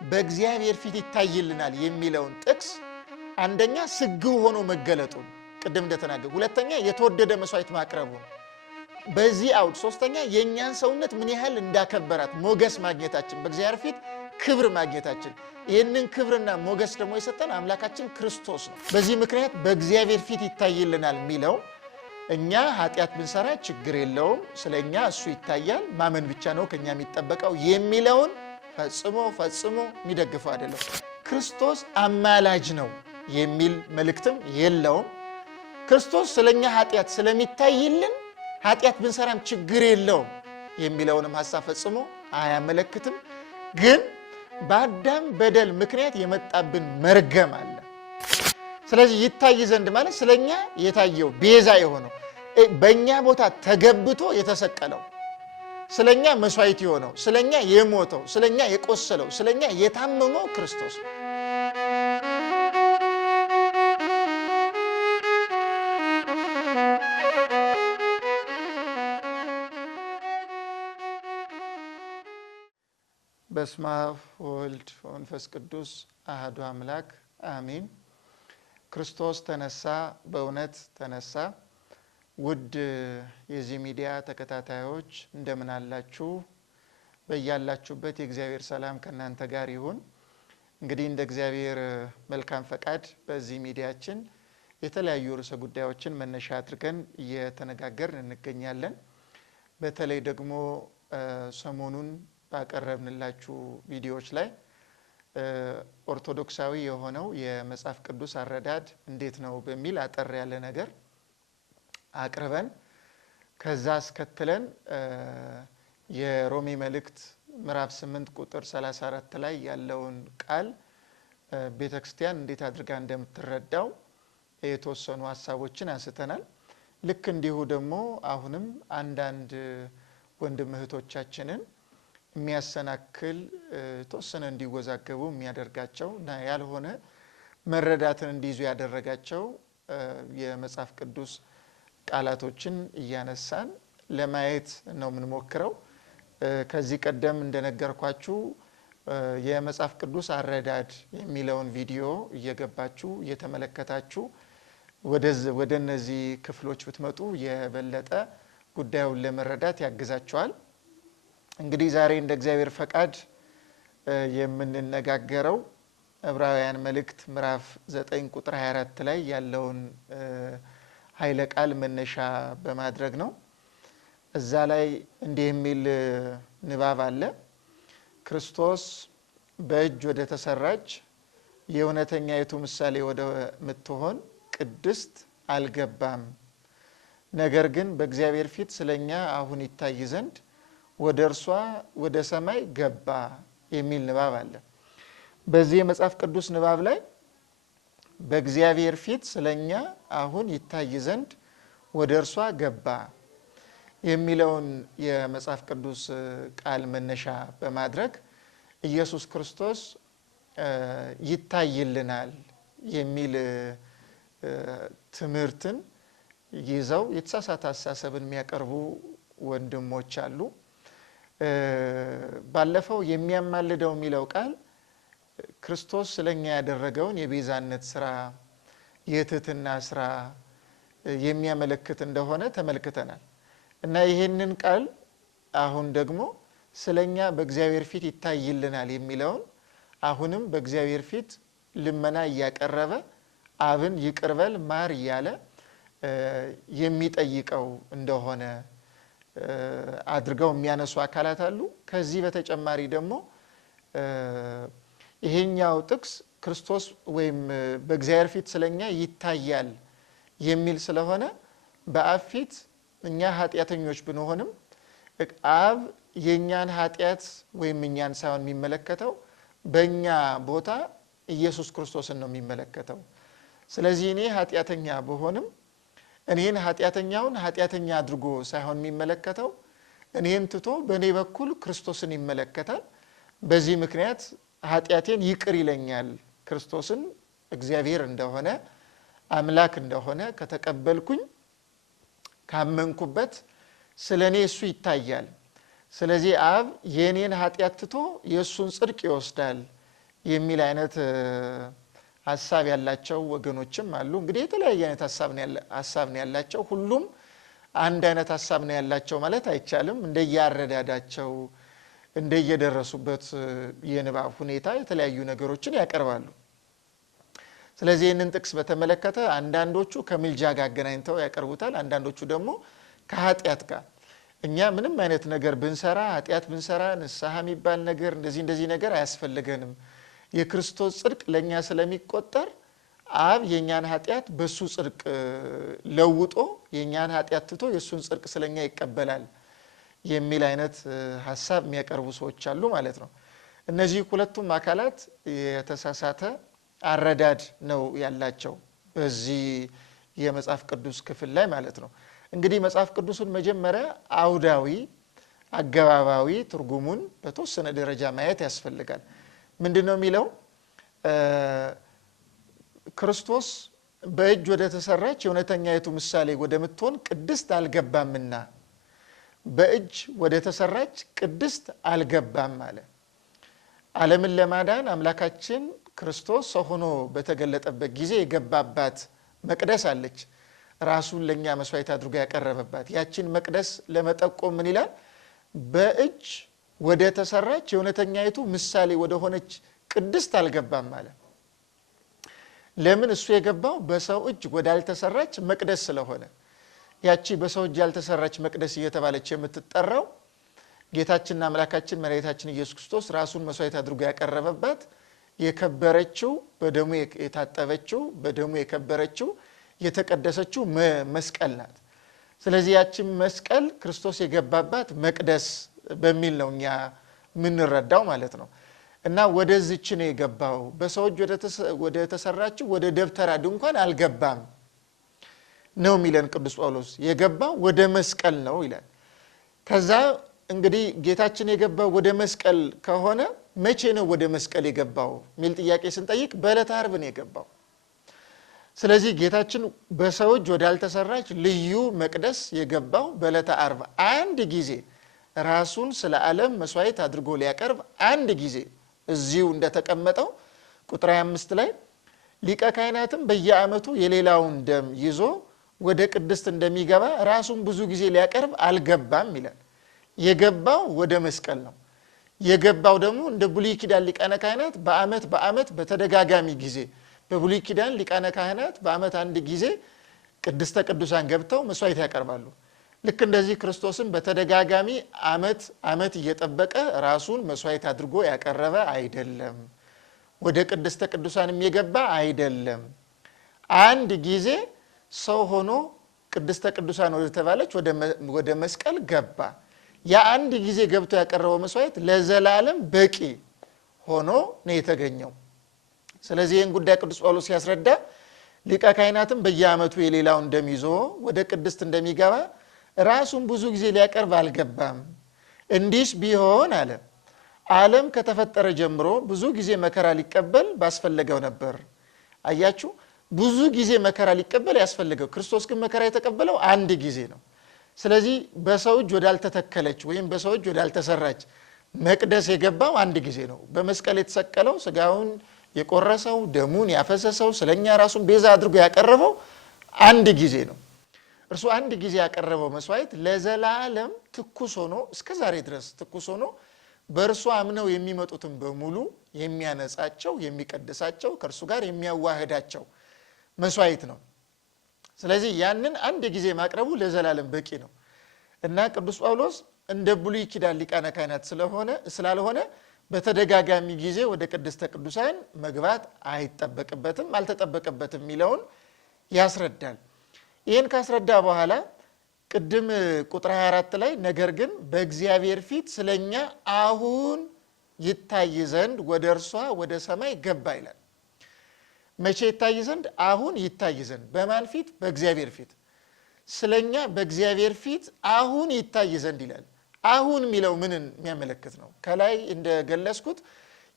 በእግዚአብሔር ፊት ይታይልናል የሚለውን ጥቅስ አንደኛ ስግው ሆኖ መገለጡ ቅድም እንደተናገረ፣ ሁለተኛ የተወደደ መስዋዕት ማቅረቡ፣ በዚህ አውድ ሶስተኛ የኛን ሰውነት ምን ያህል እንዳከበራት ሞገስ ማግኘታችን፣ በእግዚአብሔር ፊት ክብር ማግኘታችን። ይህንን ክብርና ሞገስ ደግሞ የሰጠን አምላካችን ክርስቶስ ነው። በዚህ ምክንያት በእግዚአብሔር ፊት ይታይልናል የሚለው እኛ ኃጢአት ብንሰራ ችግር የለውም፣ ስለኛ እሱ ይታያል፣ ማመን ብቻ ነው ከኛ የሚጠበቀው የሚለውን ፈጽሞ የሚደግፈው አይደለም። ክርስቶስ አማላጅ ነው የሚል መልእክትም የለውም። ክርስቶስ ስለኛ ኃጢአት ስለሚታይልን ኃጢአት ብንሰራም ችግር የለውም የሚለውንም ሐሳብ ፈጽሞ አያመለክትም። ግን በአዳም በደል ምክንያት የመጣብን መርገም አለ። ስለዚህ ይታይ ዘንድ ማለት ስለኛ የታየው ቤዛ የሆነው በእኛ ቦታ ተገብቶ የተሰቀለው፣ ስለኛ መስዋዕት የሆነው፣ ስለኛ የሞተው፣ ስለኛ የቆሰለው፣ ስለኛ የታመመው ክርስቶስ ነው። በስመ አብ ወወልድ ወመንፈስ ቅዱስ አሐዱ አምላክ አሜን። ክርስቶስ ተነሳ፣ በእውነት ተነሳ። ውድ የዚህ ሚዲያ ተከታታዮች እንደምን አላችሁ? በያላችሁበት የእግዚአብሔር ሰላም ከእናንተ ጋር ይሁን። እንግዲህ እንደ እግዚአብሔር መልካም ፈቃድ በዚህ ሚዲያችን የተለያዩ ርዕሰ ጉዳዮችን መነሻ አድርገን እየተነጋገርን እንገኛለን። በተለይ ደግሞ ሰሞኑን ባቀረብንላችሁ ቪዲዮዎች ላይ ኦርቶዶክሳዊ የሆነው የመጽሐፍ ቅዱስ አረዳድ እንዴት ነው በሚል አጠር ያለ ነገር አቅርበን ከዛ አስከትለን የሮሜ መልእክት ምዕራፍ 8 ቁጥር 34 ላይ ያለውን ቃል ቤተክርስቲያን እንዴት አድርጋ እንደምትረዳው የተወሰኑ ሐሳቦችን አንስተናል። ልክ እንዲሁ ደግሞ አሁንም አንዳንድ ወንድም እህቶቻችንን የሚያሰናክል ተወሰነ እንዲወዛገቡ የሚያደርጋቸው እና ያልሆነ መረዳትን እንዲይዙ ያደረጋቸው የመጽሐፍ ቅዱስ ቃላቶችን እያነሳን ለማየት ነው የምንሞክረው። ከዚህ ቀደም እንደነገርኳችሁ የመጽሐፍ ቅዱስ አረዳድ የሚለውን ቪዲዮ እየገባችሁ እየተመለከታችሁ ወደ እነዚህ ክፍሎች ብትመጡ የበለጠ ጉዳዩን ለመረዳት ያግዛችኋል። እንግዲህ ዛሬ እንደ እግዚአብሔር ፈቃድ የምንነጋገረው ዕብራውያን መልእክት ምዕራፍ 9 ቁጥር 24 ላይ ያለውን ኃይለ ቃል መነሻ በማድረግ ነው። እዛ ላይ እንዲህ የሚል ንባብ አለ። ክርስቶስ በእጅ ወደ ተሰራች የእውነተኛይቱ ምሳሌ ወደ ምትሆን ቅድስት አልገባም፣ ነገር ግን በእግዚአብሔር ፊት ስለኛ አሁን ይታይ ዘንድ ወደ እርሷ ወደ ሰማይ ገባ የሚል ንባብ አለ። በዚህ የመጽሐፍ ቅዱስ ንባብ ላይ በእግዚአብሔር ፊት ስለኛ አሁን ይታይ ዘንድ ወደ እርሷ ገባ የሚለውን የመጽሐፍ ቅዱስ ቃል መነሻ በማድረግ ኢየሱስ ክርስቶስ ይታይልናል የሚል ትምህርትን ይዘው የተሳሳተ አስተሳሰብን የሚያቀርቡ ወንድሞች አሉ። ባለፈው የሚያማልደው የሚለው ቃል ክርስቶስ ስለኛ ያደረገውን የቤዛነት ስራ፣ የትህትና ስራ የሚያመለክት እንደሆነ ተመልክተናል እና ይህንን ቃል አሁን ደግሞ ስለኛ በእግዚአብሔር ፊት ይታይልናል የሚለውን አሁንም በእግዚአብሔር ፊት ልመና እያቀረበ አብን ይቅር በል ማር እያለ የሚጠይቀው እንደሆነ አድርገው የሚያነሱ አካላት አሉ። ከዚህ በተጨማሪ ደግሞ ይሄኛው ጥቅስ ክርስቶስ ወይም በእግዚአብሔር ፊት ስለኛ ይታያል የሚል ስለሆነ በአብ ፊት እኛ ኃጢአተኞች ብንሆንም አብ የኛን ኃጢአት ወይም እኛን ሳይሆን የሚመለከተው በእኛ ቦታ ኢየሱስ ክርስቶስን ነው የሚመለከተው። ስለዚህ እኔ ኃጢአተኛ ብሆንም እኔን ኃጢአተኛውን ኃጢአተኛ አድርጎ ሳይሆን የሚመለከተው እኔን ትቶ በእኔ በኩል ክርስቶስን ይመለከታል። በዚህ ምክንያት ኃጢአቴን ይቅር ይለኛል። ክርስቶስን እግዚአብሔር እንደሆነ አምላክ እንደሆነ ከተቀበልኩኝ ካመንኩበት ስለ እኔ እሱ ይታያል። ስለዚህ አብ የእኔን ኃጢአት ትቶ የእሱን ጽድቅ ይወስዳል የሚል አይነት ሐሳብ ያላቸው ወገኖችም አሉ። እንግዲህ የተለያየ አይነት ሐሳብ ነው ያላቸው። ሁሉም አንድ አይነት ሐሳብ ነው ያላቸው ማለት አይቻልም። እንደየአረዳዳቸው እንደየደረሱበት የንባብ ሁኔታ የተለያዩ ነገሮችን ያቀርባሉ። ስለዚህ ይህንን ጥቅስ በተመለከተ አንዳንዶቹ ከምልጃ ጋር አገናኝተው ያቀርቡታል፣ አንዳንዶቹ ደግሞ ከኃጢአት ጋር። እኛ ምንም አይነት ነገር ብንሰራ ኃጢአት ብንሰራ ንስሐ የሚባል ነገር እንደዚህ ነገር አያስፈልገንም። የክርስቶስ ጽድቅ ለኛ ስለሚቆጠር አብ የኛን ኃጢአት በሱ ጽድቅ ለውጦ የኛን ኃጢአት ትቶ የሱን ጽድቅ ስለኛ ይቀበላል የሚል አይነት ሐሳብ የሚያቀርቡ ሰዎች አሉ ማለት ነው። እነዚህ ሁለቱም አካላት የተሳሳተ አረዳድ ነው ያላቸው በዚህ የመጽሐፍ ቅዱስ ክፍል ላይ ማለት ነው። እንግዲህ መጽሐፍ ቅዱስን መጀመሪያ አውዳዊ አገባባዊ ትርጉሙን በተወሰነ ደረጃ ማየት ያስፈልጋል። ምንድነው የሚለው? ክርስቶስ በእጅ ወደ ተሰራች የእውነተኛይቱ ምሳሌ ወደምትሆን ቅድስት አልገባምና በእጅ ወደ ተሰራች ቅድስት አልገባም አለ። ዓለምን ለማዳን አምላካችን ክርስቶስ ሰው ሆኖ በተገለጠበት ጊዜ የገባባት መቅደስ አለች፣ ራሱን ለኛ መስዋዕት አድርጎ ያቀረበባት። ያችን መቅደስ ለመጠቆም ምን ይላል? በእጅ ወደ ተሰራች የእውነተኛይቱ ምሳሌ ወደ ሆነች ቅድስት አልገባም አለ። ለምን? እሱ የገባው በሰው እጅ ወዳልተሰራች መቅደስ ስለሆነ። ያቺ በሰው እጅ ያልተሰራች መቅደስ እየተባለች የምትጠራው ጌታችንና አምላካችን መድኃኒታችን ኢየሱስ ክርስቶስ ራሱን መስዋዕት አድርጎ ያቀረበባት የከበረችው በደሙ የታጠበችው በደሙ የከበረችው የተቀደሰችው መስቀል ናት። ስለዚህ ያቺን መስቀል ክርስቶስ የገባባት መቅደስ በሚል ነው እኛ የምንረዳው ማለት ነው። እና ወደዚች ነው የገባው። በሰው እጅ ወደ ተሰራችው ወደ ደብተራ ድንኳን አልገባም ነው የሚለን ቅዱስ ጳውሎስ። የገባው ወደ መስቀል ነው ይላል። ከዛ እንግዲህ ጌታችን የገባው ወደ መስቀል ከሆነ መቼ ነው ወደ መስቀል የገባው የሚል ጥያቄ ስንጠይቅ በዕለተ ዓርብ ነው የገባው። ስለዚህ ጌታችን በሰው እጅ ወዳልተሰራች ልዩ መቅደስ የገባው በዕለተ ዓርብ አንድ ጊዜ ራሱን ስለ ዓለም መስዋዕት አድርጎ ሊያቀርብ አንድ ጊዜ እዚሁ እንደተቀመጠው ቁጥር 25 ላይ ሊቀ ካህናትም በየዓመቱ የሌላውን ደም ይዞ ወደ ቅድስት እንደሚገባ ራሱን ብዙ ጊዜ ሊያቀርብ አልገባም ይላል። የገባው ወደ መስቀል ነው። የገባው ደግሞ እንደ ብሉይ ኪዳን ሊቃነ ካህናት በዓመት በተደጋጋሚ ጊዜ በብሉይ ኪዳን ሊቃነ ካህናት በዓመት አንድ ጊዜ ቅድስተ ቅዱሳን ገብተው መስዋዕት ያቀርባሉ። ልክ እንደዚህ ክርስቶስን በተደጋጋሚ ዓመት እየጠበቀ ራሱን መስዋዕት አድርጎ ያቀረበ አይደለም። ወደ ቅድስተ ቅዱሳንም የገባ አይደለም። አንድ ጊዜ ሰው ሆኖ ቅድስተ ቅዱሳን ወደ ተባለች ወደ መስቀል ገባ። ያ አንድ ጊዜ ገብቶ ያቀረበው መስዋዕት ለዘላለም በቂ ሆኖ ነው የተገኘው። ስለዚህ ይህን ጉዳይ ቅዱስ ጳውሎስ ሲያስረዳ ሊቀ ካህናትም በየዓመቱ የሌላውን ደም ይዞ ወደ ቅድስት እንደሚገባ ራሱን ብዙ ጊዜ ሊያቀርብ አልገባም። እንዲስ ቢሆን አለ ዓለም ከተፈጠረ ጀምሮ ብዙ ጊዜ መከራ ሊቀበል ባስፈለገው ነበር። አያችሁ፣ ብዙ ጊዜ መከራ ሊቀበል ያስፈልገው። ክርስቶስ ግን መከራ የተቀበለው አንድ ጊዜ ነው። ስለዚህ በሰው እጅ ወዳልተተከለች ወይም በሰው እጅ ወዳልተሰራች መቅደስ የገባው አንድ ጊዜ ነው። በመስቀል የተሰቀለው ስጋውን የቆረሰው ደሙን ያፈሰሰው ስለኛ ራሱን ቤዛ አድርጎ ያቀረበው አንድ ጊዜ ነው። እርሱ አንድ ጊዜ ያቀረበው መስዋዕት ለዘላለም ትኩስ ሆኖ እስከ ዛሬ ድረስ ትኩስ ሆኖ በእርሱ አምነው የሚመጡትን በሙሉ የሚያነጻቸው፣ የሚቀድሳቸው፣ ከእርሱ ጋር የሚያዋህዳቸው መስዋዕት ነው። ስለዚህ ያንን አንድ ጊዜ ማቅረቡ ለዘላለም በቂ ነው እና ቅዱስ ጳውሎስ እንደ ብሉይ ኪዳን ሊቃነ ካህናት ስላልሆነ በተደጋጋሚ ጊዜ ወደ ቅድስተ ቅዱሳን መግባት አይጠበቅበትም፣ አልተጠበቀበትም የሚለውን ያስረዳል። ይህን ካስረዳ በኋላ ቅድም ቁጥር 24 ላይ ነገር ግን በእግዚአብሔር ፊት ስለኛ አሁን ይታይ ዘንድ ወደ እርሷ ወደ ሰማይ ገባ ይላል። መቼ ይታይ ዘንድ? አሁን ይታይ ዘንድ። በማን ፊት? በእግዚአብሔር ፊት። ስለኛ በእግዚአብሔር ፊት አሁን ይታይ ዘንድ ይላል። አሁን የሚለው ምንን የሚያመለክት ነው? ከላይ እንደገለጽኩት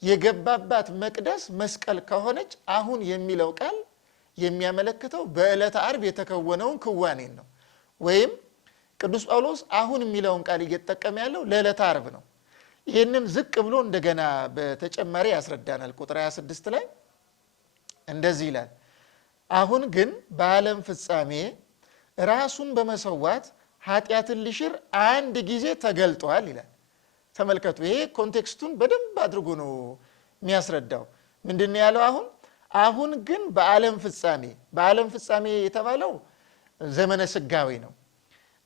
የገባባት መቅደስ መስቀል ከሆነች አሁን የሚለው ቃል የሚያመለክተው በዕለተ ዓርብ የተከወነውን ክዋኔን ነው። ወይም ቅዱስ ጳውሎስ አሁን የሚለውን ቃል እየተጠቀመ ያለው ለዕለተ ዓርብ ነው። ይህንን ዝቅ ብሎ እንደገና በተጨማሪ ያስረዳናል። ቁጥር 26 ላይ እንደዚህ ይላል፣ አሁን ግን በዓለም ፍጻሜ ራሱን በመሰዋት ኃጢአትን ሊሽር አንድ ጊዜ ተገልጧል ይላል። ተመልከቱ፣ ይሄ ኮንቴክስቱን በደንብ አድርጎ ነው የሚያስረዳው። ምንድን ያለው? አሁን ግን በዓለም ፍጻሜ የተባለው ዘመነ ስጋዌ ነው።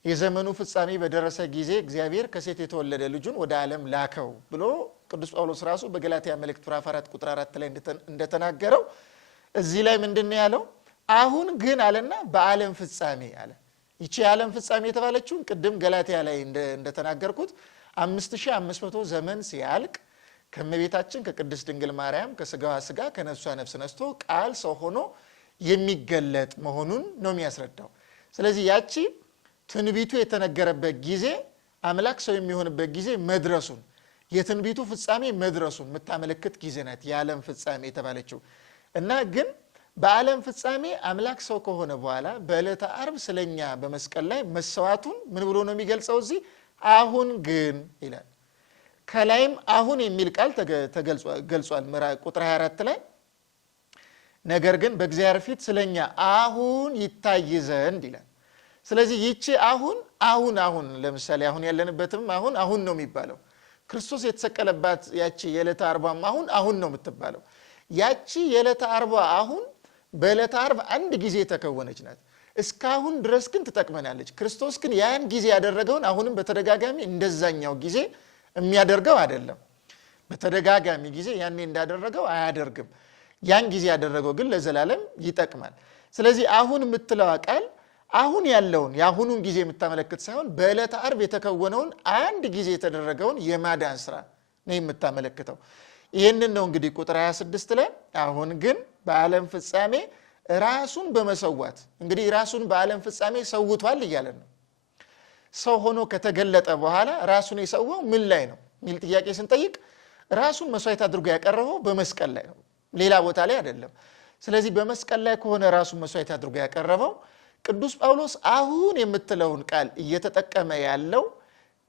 የዘመኑ ፍጻሜ በደረሰ ጊዜ እግዚአብሔር ከሴት የተወለደ ልጁን ወደ ዓለም ላከው ብሎ ቅዱስ ጳውሎስ ራሱ በገላትያ መልእክት ምዕራፍ 4 ቁጥር 4 ላይ እንደተናገረው እዚህ ላይ ምንድን ያለው? አሁን ግን አለና በዓለም ፍጻሜ አለ። ይቺ የዓለም ፍጻሜ የተባለችውን ቅድም ገላትያ ላይ እንደተናገርኩት 5500 ዘመን ሲያልቅ ከእመቤታችን ከቅድስት ድንግል ማርያም ከስጋዋ ስጋ ከነፍሷ ነፍስ ነስቶ ቃል ሰው ሆኖ የሚገለጥ መሆኑን ነው የሚያስረዳው። ስለዚህ ያቺ ትንቢቱ የተነገረበት ጊዜ አምላክ ሰው የሚሆንበት ጊዜ መድረሱን የትንቢቱ ፍጻሜ መድረሱን የምታመለክት ጊዜ ናት የዓለም ፍጻሜ የተባለችው። እና ግን በዓለም ፍጻሜ አምላክ ሰው ከሆነ በኋላ በዕለተ ዓርብ ስለኛ በመስቀል ላይ መሰዋቱን ምን ብሎ ነው የሚገልጸው? እዚህ አሁን ግን ይላል። ከላይም አሁን የሚል ቃል ተገልጿል ቁጥር 24 ላይ ነገር ግን በእግዚአብሔር ፊት ስለኛ አሁን ይታይ ዘንድ ይላል። ስለዚህ ይቺ አሁን ለምሳሌ አሁን ያለንበትም አሁን ነው የሚባለው። ክርስቶስ የተሰቀለባት ያቺ የዕለተ ዓርቧም አሁን ነው የምትባለው። ያቺ የዕለተ ዓርቧ በዕለተ ዓርብ አንድ ጊዜ የተከወነች ናት። እስካሁን ድረስ ግን ትጠቅመናለች። ክርስቶስ ግን ያን ጊዜ ያደረገውን አሁንም በተደጋጋሚ እንደዛኛው ጊዜ የሚያደርገው አይደለም። በተደጋጋሚ ጊዜ ያኔ እንዳደረገው አያደርግም። ያን ጊዜ ያደረገው ግን ለዘላለም ይጠቅማል። ስለዚህ አሁን የምትለዋ ቃል አሁን ያለውን የአሁኑን ጊዜ የምታመለክት ሳይሆን በዕለተ ዓርብ የተከወነውን አንድ ጊዜ የተደረገውን የማዳን ስራ ነው የምታመለክተው። ይህንን ነው እንግዲህ ቁጥር 26 ላይ አሁን ግን በዓለም ፍጻሜ ራሱን በመሰዋት እንግዲህ ራሱን በዓለም ፍጻሜ ሰውቷል እያለን ነው። ሰው ሆኖ ከተገለጠ በኋላ ራሱን የሰዋው ምን ላይ ነው የሚል ጥያቄ ስንጠይቅ ራሱን መስዋዕት አድርጎ ያቀረበው በመስቀል ላይ ነው፣ ሌላ ቦታ ላይ አይደለም። ስለዚህ በመስቀል ላይ ከሆነ ራሱን መስዋዕት አድርጎ ያቀረበው ቅዱስ ጳውሎስ አሁን የምትለውን ቃል እየተጠቀመ ያለው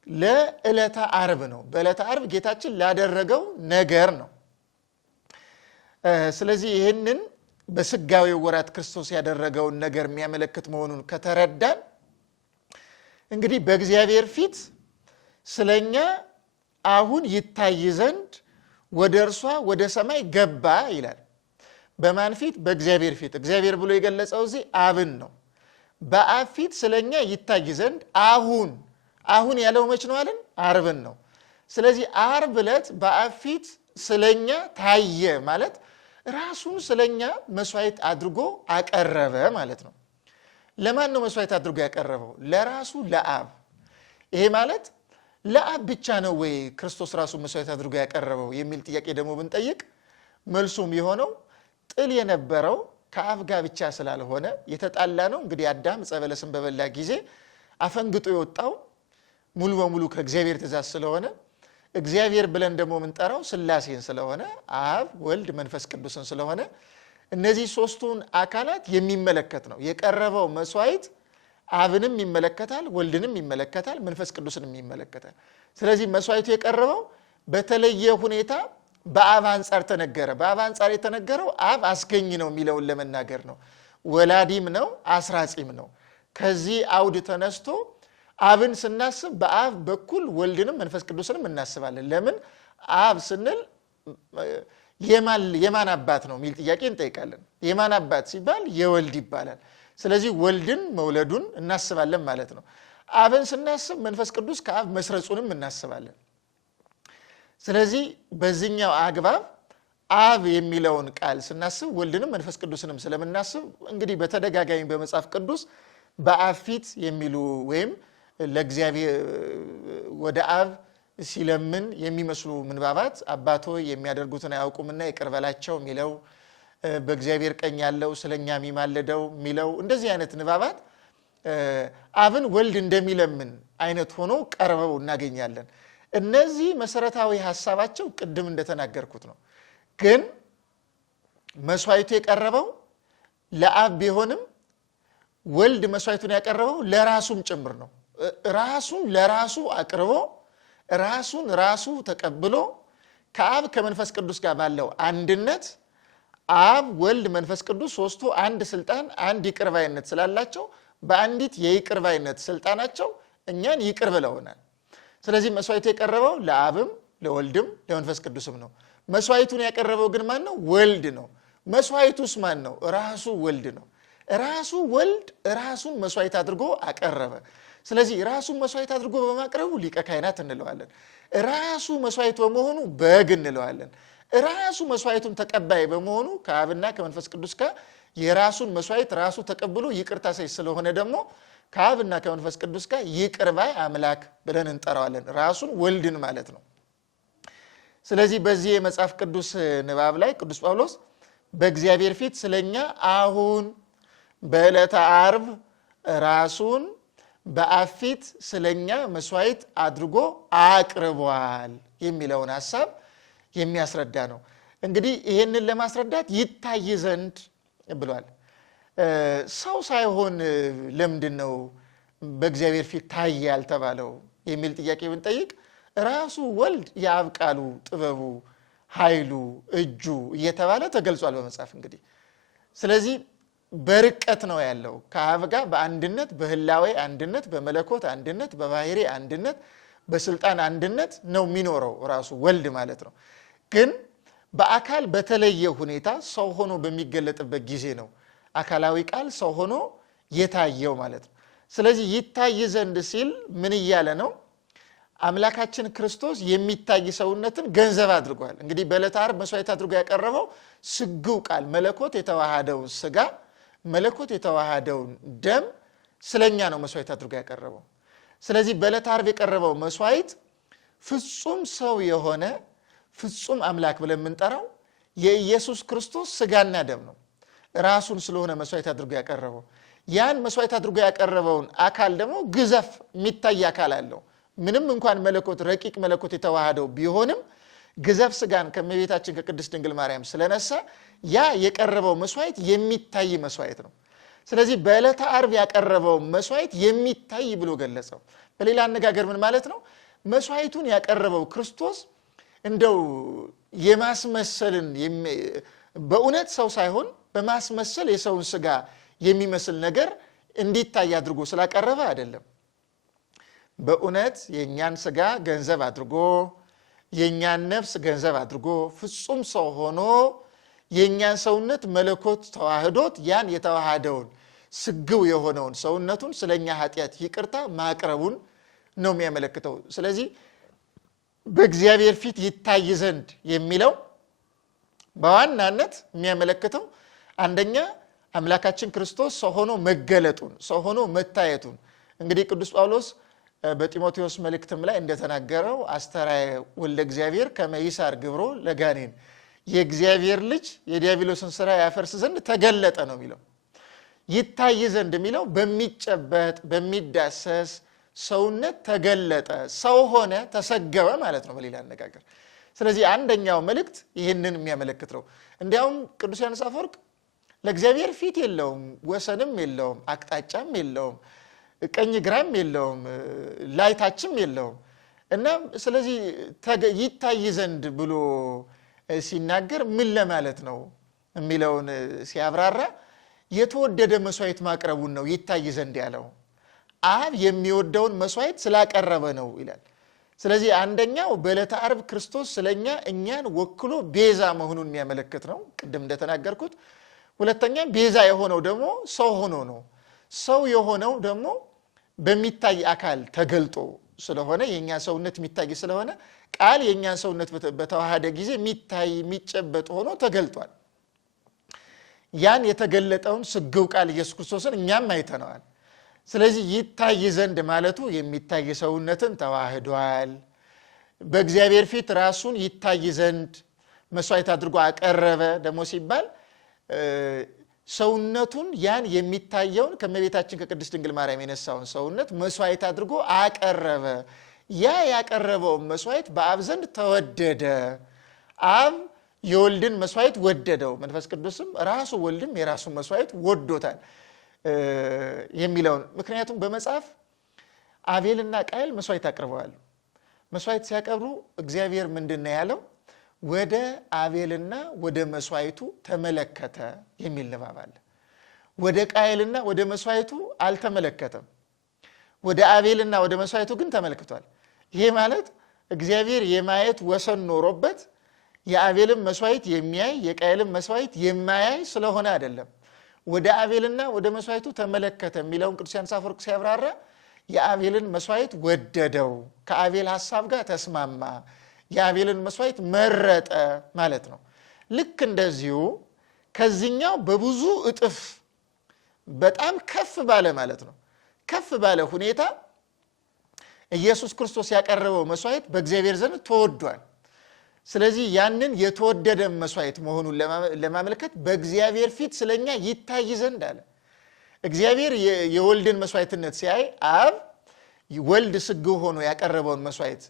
ለዕለተ ዓርብ ነው። በዕለተ ዓርብ ጌታችን ላደረገው ነገር ነው። ስለዚህ ይህንን በስጋዌ ወራት ክርስቶስ ያደረገውን ነገር የሚያመለክት መሆኑን ከተረዳን እንግዲህ በእግዚአብሔር ፊት ስለኛ አሁን ይታይ ዘንድ ወደ እርሷ ወደ ሰማይ ገባ ይላል። በማን ፊት? በእግዚአብሔር ፊት። እግዚአብሔር ብሎ የገለጸው እዚህ አብን ነው። በአብ ፊት ስለኛ ይታይ ዘንድ አሁን ያለው መች ነው አለን? ዓርብን ነው። ስለዚህ ዓርብ ዕለት በአብ ፊት ስለኛ ታየ ማለት ራሱን ስለኛ መስዋዕት አድርጎ አቀረበ ማለት ነው። ለማን ነው መስዋዕት አድርጎ ያቀረበው? ለራሱ ለአብ። ይሄ ማለት ለአብ ብቻ ነው ወይ ክርስቶስ ራሱን መስዋዕት አድርጎ ያቀረበው የሚል ጥያቄ ደግሞ ብንጠይቅ መልሱም የሆነው ጥል የነበረው ከአብ ጋር ብቻ ስላልሆነ የተጣላ ነው። እንግዲህ አዳም ዕፀ በለስን በበላ ጊዜ አፈንግጦ የወጣው ሙሉ በሙሉ ከእግዚአብሔር ትእዛዝ ስለሆነ እግዚአብሔር ብለን ደግሞ የምንጠራው ሥላሴን ስለሆነ አብ፣ ወልድ፣ መንፈስ ቅዱስን ስለሆነ እነዚህ ሶስቱን አካላት የሚመለከት ነው። የቀረበው መስዋዕት አብንም ይመለከታል፣ ወልድንም ይመለከታል፣ መንፈስ ቅዱስንም ይመለከታል። ስለዚህ መስዋዕቱ የቀረበው በተለየ ሁኔታ በአብ አንጻር ተነገረ። በአብ አንጻር የተነገረው አብ አስገኝ ነው የሚለውን ለመናገር ነው። ወላዲም ነው፣ አስራጺም ነው። ከዚህ አውድ ተነስቶ አብን ስናስብ በአብ በኩል ወልድንም መንፈስ ቅዱስንም እናስባለን። ለምን አብ ስንል የማን አባት ነው የሚል ጥያቄ እንጠይቃለን። የማን አባት ሲባል የወልድ ይባላል። ስለዚህ ወልድን መውለዱን እናስባለን ማለት ነው። አብን ስናስብ መንፈስ ቅዱስ ከአብ መስረጹንም እናስባለን። ስለዚህ በዚህኛው አግባብ አብ የሚለውን ቃል ስናስብ ወልድንም መንፈስ ቅዱስንም ስለምናስብ እንግዲህ በተደጋጋሚ በመጽሐፍ ቅዱስ በአብ ፊት የሚሉ ወይም ለእግዚአብሔር ወደ አብ ሲለምን የሚመስሉ ምንባባት አባቶ የሚያደርጉትን አያውቁምና ይቅር በላቸው የሚለው፣ በእግዚአብሔር ቀኝ ያለው ስለኛ የሚማለደው የሚለው እንደዚህ አይነት ንባባት አብን ወልድ እንደሚለምን አይነት ሆኖ ቀርበው እናገኛለን። እነዚህ መሰረታዊ ሐሳባቸው ቅድም እንደተናገርኩት ነው። ግን መስዋዕቱ የቀረበው ለአብ ቢሆንም ወልድ መስዋዕቱን ያቀረበው ለራሱም ጭምር ነው። ራሱን ለራሱ አቅርቦ ራሱን ራሱ ተቀብሎ ከአብ ከመንፈስ ቅዱስ ጋር ባለው አንድነት አብ ወልድ መንፈስ ቅዱስ ሶስቱ አንድ ስልጣን አንድ ይቅር ባይነት ስላላቸው በአንዲት የይቅር ባይነት ስልጣናቸው እኛን ይቅር ብለውናል። ስለዚህ መስዋዕቱ የቀረበው ለአብም ለወልድም ለመንፈስ ቅዱስም ነው። መስዋዕቱን ያቀረበው ግን ማን ነው? ወልድ ነው። መስዋዕቱስ ማን ነው? ራሱ ወልድ ነው። ራሱ ወልድ ራሱን መስዋዕት አድርጎ አቀረበ። ስለዚህ ራሱን መስዋዕት አድርጎ በማቅረቡ ሊቀ ካህናት እንለዋለን። ራሱ መስዋዕት በመሆኑ በግ እንለዋለን። ራሱ መስዋዕቱን ተቀባይ በመሆኑ ከአብና ከመንፈስ ቅዱስ ጋር የራሱን መስዋዕት ራሱ ተቀብሎ ይቅርታ ሰይ ስለሆነ ደግሞ ከአብና ከመንፈስ ቅዱስ ጋር ይቅር ባይ አምላክ ብለን እንጠራዋለን። ራሱን ወልድን ማለት ነው። ስለዚህ በዚህ የመጽሐፍ ቅዱስ ንባብ ላይ ቅዱስ ጳውሎስ በእግዚአብሔር ፊት ስለኛ አሁን በዕለተ ዓርብ ራሱን በአብ ፊት ስለኛ መስዋዕት አድርጎ አቅርቧል የሚለውን ሐሳብ የሚያስረዳ ነው። እንግዲህ ይሄንን ለማስረዳት ይታይ ዘንድ ብሏል። ሰው ሳይሆን ለምንድን ነው በእግዚአብሔር ፊት ታየ ያልተባለው የሚል ጥያቄ ብንጠይቅ ራሱ ወልድ የአብ ቃሉ፣ ጥበቡ፣ ኃይሉ፣ እጁ እየተባለ ተገልጿል በመጽሐፍ እንግዲህ። ስለዚህ በርቀት ነው ያለው ከአብ ጋር በአንድነት በህላዌ አንድነት በመለኮት አንድነት በባህሪ አንድነት በስልጣን አንድነት ነው የሚኖረው ራሱ ወልድ ማለት ነው። ግን በአካል በተለየ ሁኔታ ሰው ሆኖ በሚገለጥበት ጊዜ ነው አካላዊ ቃል ሰው ሆኖ የታየው ማለት ነው። ስለዚህ ይታይ ዘንድ ሲል ምን እያለ ነው? አምላካችን ክርስቶስ የሚታይ ሰውነትን ገንዘብ አድርጓል። እንግዲህ በዕለተ ዓርብ መስዋዕት አድርጎ ያቀረበው ስግው ቃል መለኮት የተዋሃደውን ስጋ መለኮት የተዋሃደውን ደም ስለኛ ነው መስዋዕት አድርጎ ያቀረበው። ስለዚህ በዕለተ ዓርብ የቀረበው መስዋዕት ፍጹም ሰው የሆነ ፍጹም አምላክ ብለን የምንጠራው የኢየሱስ ክርስቶስ ስጋና ደም ነው። ራሱን ስለሆነ መስዋዕት አድርጎ ያቀረበው ያን መስዋዕት አድርጎ ያቀረበውን አካል ደግሞ ግዘፍ የሚታይ አካል አለው። ምንም እንኳን መለኮት ረቂቅ መለኮት የተዋሃደው ቢሆንም ግዘፍ ስጋን ከእመቤታችን ከቅድስት ድንግል ማርያም ስለነሳ ያ የቀረበው መስዋዕት የሚታይ መስዋዕት ነው። ስለዚህ በዕለተ ዓርብ ያቀረበው መስዋዕት የሚታይ ብሎ ገለጸው። በሌላ አነጋገር ምን ማለት ነው? መስዋዕቱን ያቀረበው ክርስቶስ እንደው የማስመሰልን በእውነት ሰው ሳይሆን በማስመሰል የሰውን ስጋ የሚመስል ነገር እንዲታይ አድርጎ ስላቀረበ አይደለም። በእውነት የእኛን ስጋ ገንዘብ አድርጎ የእኛን ነፍስ ገንዘብ አድርጎ ፍጹም ሰው ሆኖ የእኛን ሰውነት መለኮት ተዋህዶት ያን የተዋሃደውን ስግው የሆነውን ሰውነቱን ስለኛ ኃጢአት ይቅርታ ማቅረቡን ነው የሚያመለክተው። ስለዚህ በእግዚአብሔር ፊት ይታይ ዘንድ የሚለው በዋናነት የሚያመለክተው አንደኛ አምላካችን ክርስቶስ ሰው ሆኖ መገለጡን ሰው ሆኖ መታየቱን። እንግዲህ ቅዱስ ጳውሎስ በጢሞቴዎስ መልእክትም ላይ እንደተናገረው አስተርአየ ወልደ እግዚአብሔር ከመ ይሣር ግብሮ ለጋኔን፣ የእግዚአብሔር ልጅ የዲያብሎስን ስራ ያፈርስ ዘንድ ተገለጠ ነው የሚለው። ይታይ ዘንድ የሚለው በሚጨበጥ በሚዳሰስ ሰውነት ተገለጠ፣ ሰው ሆነ፣ ተሰገበ ማለት ነው በሌላ አነጋገር። ስለዚህ አንደኛው መልእክት ይህንን የሚያመለክት ነው። እንዲያውም ቅዱስ ዮሐንስ አፈወርቅ ለእግዚአብሔር ፊት የለውም፣ ወሰንም የለውም፣ አቅጣጫም የለውም፣ ቀኝ ግራም የለውም፣ ላይታችም የለውም እና ስለዚህ ይታይ ዘንድ ብሎ ሲናገር ምን ለማለት ነው የሚለውን ሲያብራራ የተወደደ መስዋዕት ማቅረቡን ነው ይታይ ዘንድ ያለው። አብ የሚወደውን መስዋዕት ስላቀረበ ነው ይላል። ስለዚህ አንደኛው በዕለተ ዓርብ ክርስቶስ ስለኛ እኛን ወክሎ ቤዛ መሆኑን የሚያመለክት ነው ቅድም እንደተናገርኩት። ሁለተኛ ቤዛ የሆነው ደግሞ ሰው ሆኖ ነው። ሰው የሆነው ደግሞ በሚታይ አካል ተገልጦ ስለሆነ የኛ ሰውነት የሚታይ ስለሆነ ቃል የኛን ሰውነት በተዋሃደ ጊዜ የሚታይ የሚጨበጥ ሆኖ ተገልጧል። ያን የተገለጠውን ስግው ቃል ኢየሱስ ክርስቶስን እኛም አይተነዋል። ስለዚህ ይታይ ዘንድ ማለቱ የሚታይ ሰውነትን ተዋህዷል። በእግዚአብሔር ፊት ራሱን ይታይ ዘንድ መስዋዕት አድርጎ አቀረበ ደግሞ ሲባል ሰውነቱን ያን የሚታየውን ከእመቤታችን ከቅድስት ድንግል ማርያም የነሳውን ሰውነት መስዋዕት አድርጎ አቀረበ። ያ ያቀረበው መስዋዕት በአብ ዘንድ ተወደደ። አብ የወልድን መስዋዕት ወደደው፣ መንፈስ ቅዱስም ራሱ ወልድም የራሱን መስዋዕት ወዶታል የሚለውን። ምክንያቱም በመጽሐፍ አቤልና ቃየል መስዋዕት አቅርበዋል። መስዋዕት ሲያቀርቡ እግዚአብሔር ምንድነው ያለው? ወደ አቤልና ወደ መስዋዕቱ ተመለከተ የሚል ንባብ አለ። ወደ ቃየልና ወደ መስዋዕቱ አልተመለከተም። ወደ አቤልና ወደ መስዋዕቱ ግን ተመልክቷል። ይሄ ማለት እግዚአብሔር የማየት ወሰን ኖሮበት የአቤልን መስዋዕት የሚያይ የቃየልን መስዋዕት የማያይ ስለሆነ አይደለም። ወደ አቤልና ወደ መስዋዕቱ ተመለከተ የሚለውን ቅዱስ ዮሐንስ አፈወርቅ ሲያብራራ የአቤልን መስዋዕት ወደደው፣ ከአቤል ሐሳብ ጋር ተስማማ፣ የአቤልን መስዋዕት መረጠ ማለት ነው። ልክ እንደዚሁ ከዚህኛው በብዙ እጥፍ በጣም ከፍ ባለ ማለት ነው ከፍ ባለ ሁኔታ ኢየሱስ ክርስቶስ ያቀረበው መስዋዕት በእግዚአብሔር ዘንድ ተወዷል። ስለዚህ ያንን የተወደደ መስዋዕት መሆኑን ለማመልከት በእግዚአብሔር ፊት ስለኛ ይታይ ዘንድ አለ። እግዚአብሔር የወልድን መስዋዕትነት ሲያይ አብ ወልድ ስግው ሆኖ ያቀረበውን መስዋዕት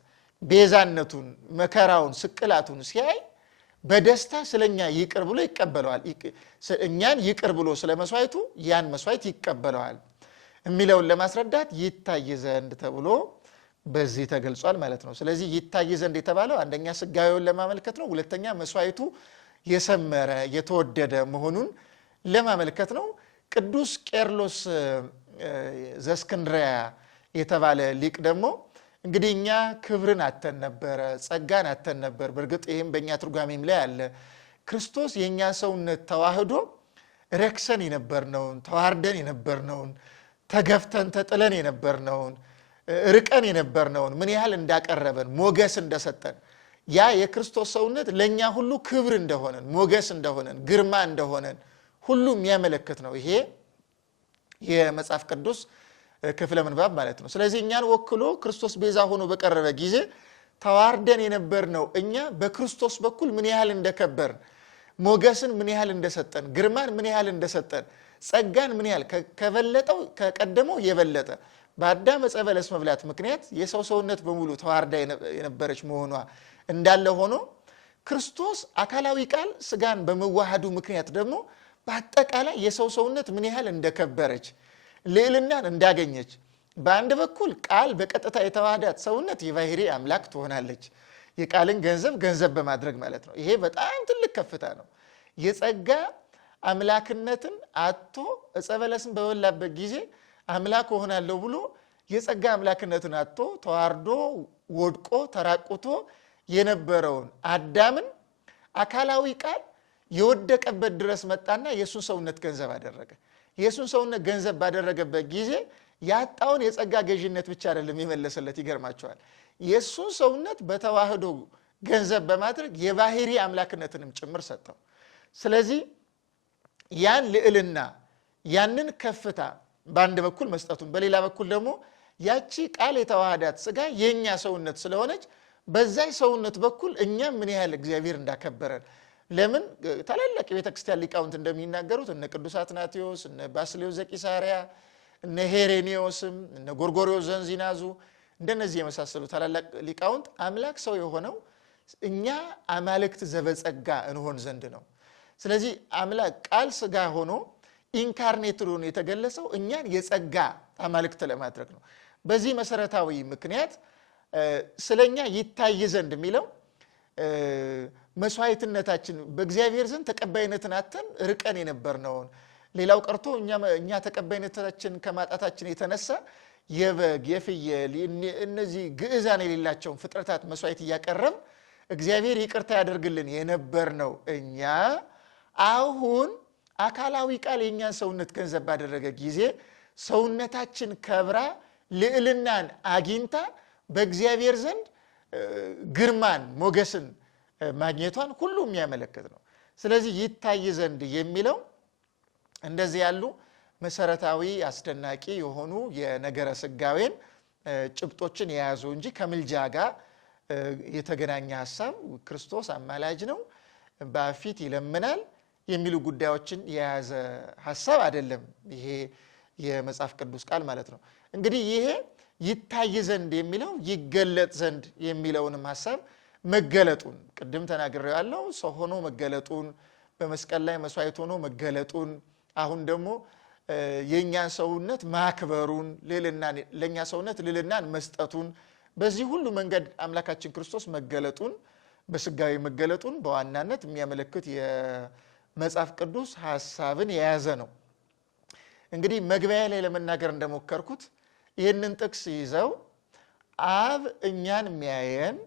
ቤዛነቱን፣ መከራውን፣ ስቅላቱን ሲያይ በደስታ ስለኛ ይቅር ብሎ ይቀበለዋል። እኛን ይቅር ብሎ ስለ መስዋዕቱ ያን መስዋዕት ይቀበለዋል የሚለውን ለማስረዳት ይታይ ዘንድ ተብሎ በዚህ ተገልጿል ማለት ነው። ስለዚህ ይታይ ዘንድ የተባለው አንደኛ ስጋዌውን ለማመልከት ነው። ሁለተኛ መስዋዕቱ የሰመረ የተወደደ መሆኑን ለማመልከት ነው። ቅዱስ ቄርሎስ ዘእስክንድርያ የተባለ ሊቅ ደግሞ እንግዲህ እኛ ክብርን አተን ነበረ፣ ጸጋን አተን ነበር። በእርግጥ ይህም በእኛ ትርጓሜም ላይ አለ። ክርስቶስ የእኛ ሰውነት ተዋህዶ ረክሰን የነበርነውን፣ ተዋርደን የነበርነውን፣ ተገፍተን ተጥለን የነበርነውን፣ ርቀን የነበርነውን ምን ያህል እንዳቀረበን፣ ሞገስ እንደሰጠን፣ ያ የክርስቶስ ሰውነት ለእኛ ሁሉ ክብር እንደሆነን፣ ሞገስ እንደሆነን፣ ግርማ እንደሆነን ሁሉ የሚያመለክት ነው ይሄ የመጽሐፍ ቅዱስ ክፍለ ምንባብ ማለት ነው። ስለዚህ እኛን ወክሎ ክርስቶስ ቤዛ ሆኖ በቀረበ ጊዜ ተዋርደን የነበርነው እኛ በክርስቶስ በኩል ምን ያህል እንደከበርን፣ ሞገስን ምን ያህል እንደሰጠን፣ ግርማን ምን ያህል እንደሰጠን፣ ጸጋን ምን ያህል ከበለጠው ከቀደመው የበለጠ በአዳም ዕፀ በለስ መብላት ምክንያት የሰው ሰውነት በሙሉ ተዋርዳ የነበረች መሆኗ እንዳለ ሆኖ ክርስቶስ አካላዊ ቃል ስጋን በመዋሃዱ ምክንያት ደግሞ በአጠቃላይ የሰው ሰውነት ምን ያህል እንደከበረች ልዕልናን እንዳገኘች፣ በአንድ በኩል ቃል በቀጥታ የተዋሃዳት ሰውነት የባህሪ አምላክ ትሆናለች። የቃልን ገንዘብ በማድረግ ማለት ነው። ይሄ በጣም ትልቅ ከፍታ ነው። የጸጋ አምላክነትን አጥቶ ዕፀ በለስን በበላበት ጊዜ አምላክ እሆናለሁ ብሎ የጸጋ አምላክነትን አጥቶ ተዋርዶ ወድቆ ተራቁቶ የነበረውን አዳምን አካላዊ ቃል የወደቀበት ድረስ መጣና የእሱን ሰውነት ገንዘብ አደረገ። የእሱን ሰውነት ገንዘብ ባደረገበት ጊዜ ያጣውን የጸጋ ገዥነት ብቻ አይደለም የመለሰለት። ይገርማቸዋል። የእሱን ሰውነት በተዋህዶ ገንዘብ በማድረግ የባህሪ አምላክነትንም ጭምር ሰጠው። ስለዚህ ያን ልዕልና ያንን ከፍታ በአንድ በኩል መስጠቱን፣ በሌላ በኩል ደግሞ ያቺ ቃል የተዋሃዳት ስጋ የኛ ሰውነት ስለሆነች በዛይ ሰውነት በኩል እኛም ምን ያህል እግዚአብሔር እንዳከበረን ለምን ታላላቅ የቤተክርስቲያን ሊቃውንት እንደሚናገሩት እነ ቅዱስ አትናቴዎስ፣ እነ ባስልዮስ ዘቂሳርያ፣ እነ ሄሬኔዎስም፣ እነ ጎርጎርዮስ ዘንዚናዙ እንደነዚህ የመሳሰሉ ታላላቅ ሊቃውንት አምላክ ሰው የሆነው እኛ አማልክት ዘበጸጋ እንሆን ዘንድ ነው። ስለዚህ አምላክ ቃል ስጋ ሆኖ ኢንካርኔት ሆኖ የተገለጸው እኛን የጸጋ አማልክት ለማድረግ ነው። በዚህ መሰረታዊ ምክንያት ስለኛ ይታይ ዘንድ የሚለው መስዋዕትነታችን በእግዚአብሔር ዘንድ ተቀባይነትን አተን ርቀን የነበርነውን፣ ሌላው ቀርቶ እኛ ተቀባይነታችን ከማጣታችን የተነሳ የበግ የፍየል እነዚህ ግዕዛን የሌላቸውን ፍጥረታት መስዋዕት እያቀረብ እግዚአብሔር ይቅርታ ያደርግልን የነበርነው እኛ አሁን አካላዊ ቃል የኛን ሰውነት ገንዘብ ባደረገ ጊዜ ሰውነታችን ከብራ ልዕልናን አግኝታ በእግዚአብሔር ዘንድ ግርማን ሞገስን ማግኘቷን ሁሉ የሚያመለክት ነው። ስለዚህ ይታይ ዘንድ የሚለው እንደዚህ ያሉ መሰረታዊ አስደናቂ የሆኑ የነገረ ስጋዌን ጭብጦችን የያዙ እንጂ ከምልጃ ጋር የተገናኘ ሐሳብ ክርስቶስ አማላጅ ነው፣ በፊት ይለምናል የሚሉ ጉዳዮችን የያዘ ሐሳብ አይደለም ይሄ የመጽሐፍ ቅዱስ ቃል ማለት ነው። እንግዲህ ይሄ ይታይ ዘንድ የሚለው ይገለጥ ዘንድ የሚለውንም ሐሳብ መገለጡን ቅድም ተናግሬው ያለው ሰው ሆኖ መገለጡን፣ በመስቀል ላይ መስዋዕት ሆኖ መገለጡን፣ አሁን ደግሞ የኛን ሰውነት ማክበሩን፣ ለኛ ሰውነት ልዕልናን መስጠቱን በዚህ ሁሉ መንገድ አምላካችን ክርስቶስ መገለጡን በስጋዊ መገለጡን በዋናነት የሚያመለክት የመጽሐፍ ቅዱስ ሐሳብን የያዘ ነው። እንግዲህ መግቢያ ላይ ለመናገር እንደሞከርኩት ይህንን ጥቅስ ይዘው አብ እኛን የሚያየን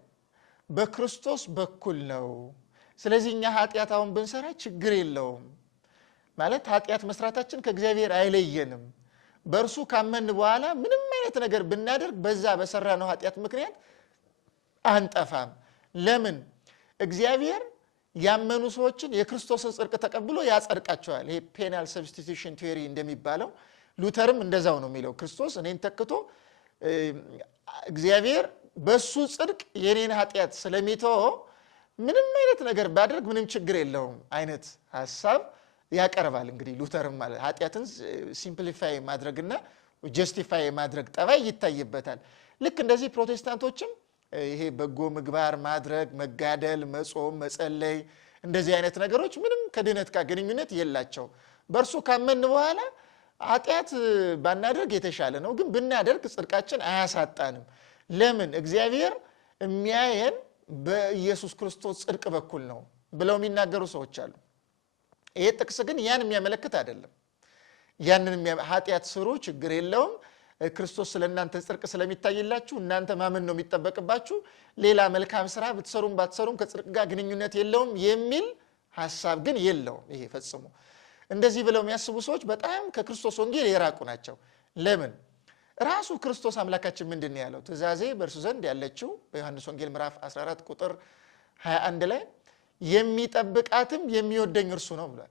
በክርስቶስ በኩል ነው። ስለዚህ እኛ ኃጢአታውን ብንሰራ ችግር የለውም ማለት ኃጢአት መስራታችን ከእግዚአብሔር አይለየንም። በእርሱ ካመን በኋላ ምንም አይነት ነገር ብናደርግ በዛ በሰራነው ኃጢአት ምክንያት አንጠፋም። ለምን? እግዚአብሔር ያመኑ ሰዎችን የክርስቶስን ጽድቅ ተቀብሎ ያጸድቃቸዋል። ይሄ ፔናል ሰብስቲቱሽን ቲዮሪ እንደሚባለው ሉተርም እንደዛው ነው የሚለው። ክርስቶስ እኔን ተክቶ እግዚአብሔር በሱ ጽድቅ የኔን ኃጢአት ስለሚተው ምንም አይነት ነገር ባደርግ ምንም ችግር የለውም አይነት ሐሳብ ያቀርባል። እንግዲህ ሉተርም ማለት ኃጢአትን ሲምፕሊፋይ ማድረግና ጀስቲፋይ ማድረግ ጠባይ ይታይበታል። ልክ እንደዚህ ፕሮቴስታንቶችም ይሄ በጎ ምግባር ማድረግ፣ መጋደል፣ መጾም፣ መጸለይ እንደዚህ አይነት ነገሮች ምንም ከድነት ጋር ግንኙነት የላቸው። በእርሱ ካመን በኋላ ኃጢአት ባናደርግ የተሻለ ነው፣ ግን ብናደርግ ጽድቃችን አያሳጣንም። ለምን? እግዚአብሔር የሚያየን በኢየሱስ ክርስቶስ ጽድቅ በኩል ነው ብለው የሚናገሩ ሰዎች አሉ። ይሄ ጥቅስ ግን ያን የሚያመለክት አይደለም። ያንን ኃጢአት ስሩ ችግር የለውም ክርስቶስ ስለእናንተ ጽድቅ ስለሚታይላችሁ እናንተ ማመን ነው የሚጠበቅባችሁ፣ ሌላ መልካም ስራ ብትሰሩም ባትሰሩም ከጽድቅ ጋር ግንኙነት የለውም የሚል ሐሳብ ግን የለውም። ይሄ ፈጽሞ እንደዚህ ብለው የሚያስቡ ሰዎች በጣም ከክርስቶስ ወንጌል የራቁ ናቸው። ለምን? ራሱ ክርስቶስ አምላካችን ምንድን ነው ያለው? ትእዛዜ በእርሱ ዘንድ ያለችው በዮሐንስ ወንጌል ምዕራፍ 14 ቁጥር 21 ላይ የሚጠብቃትም የሚወደኝ እርሱ ነው ብሏል።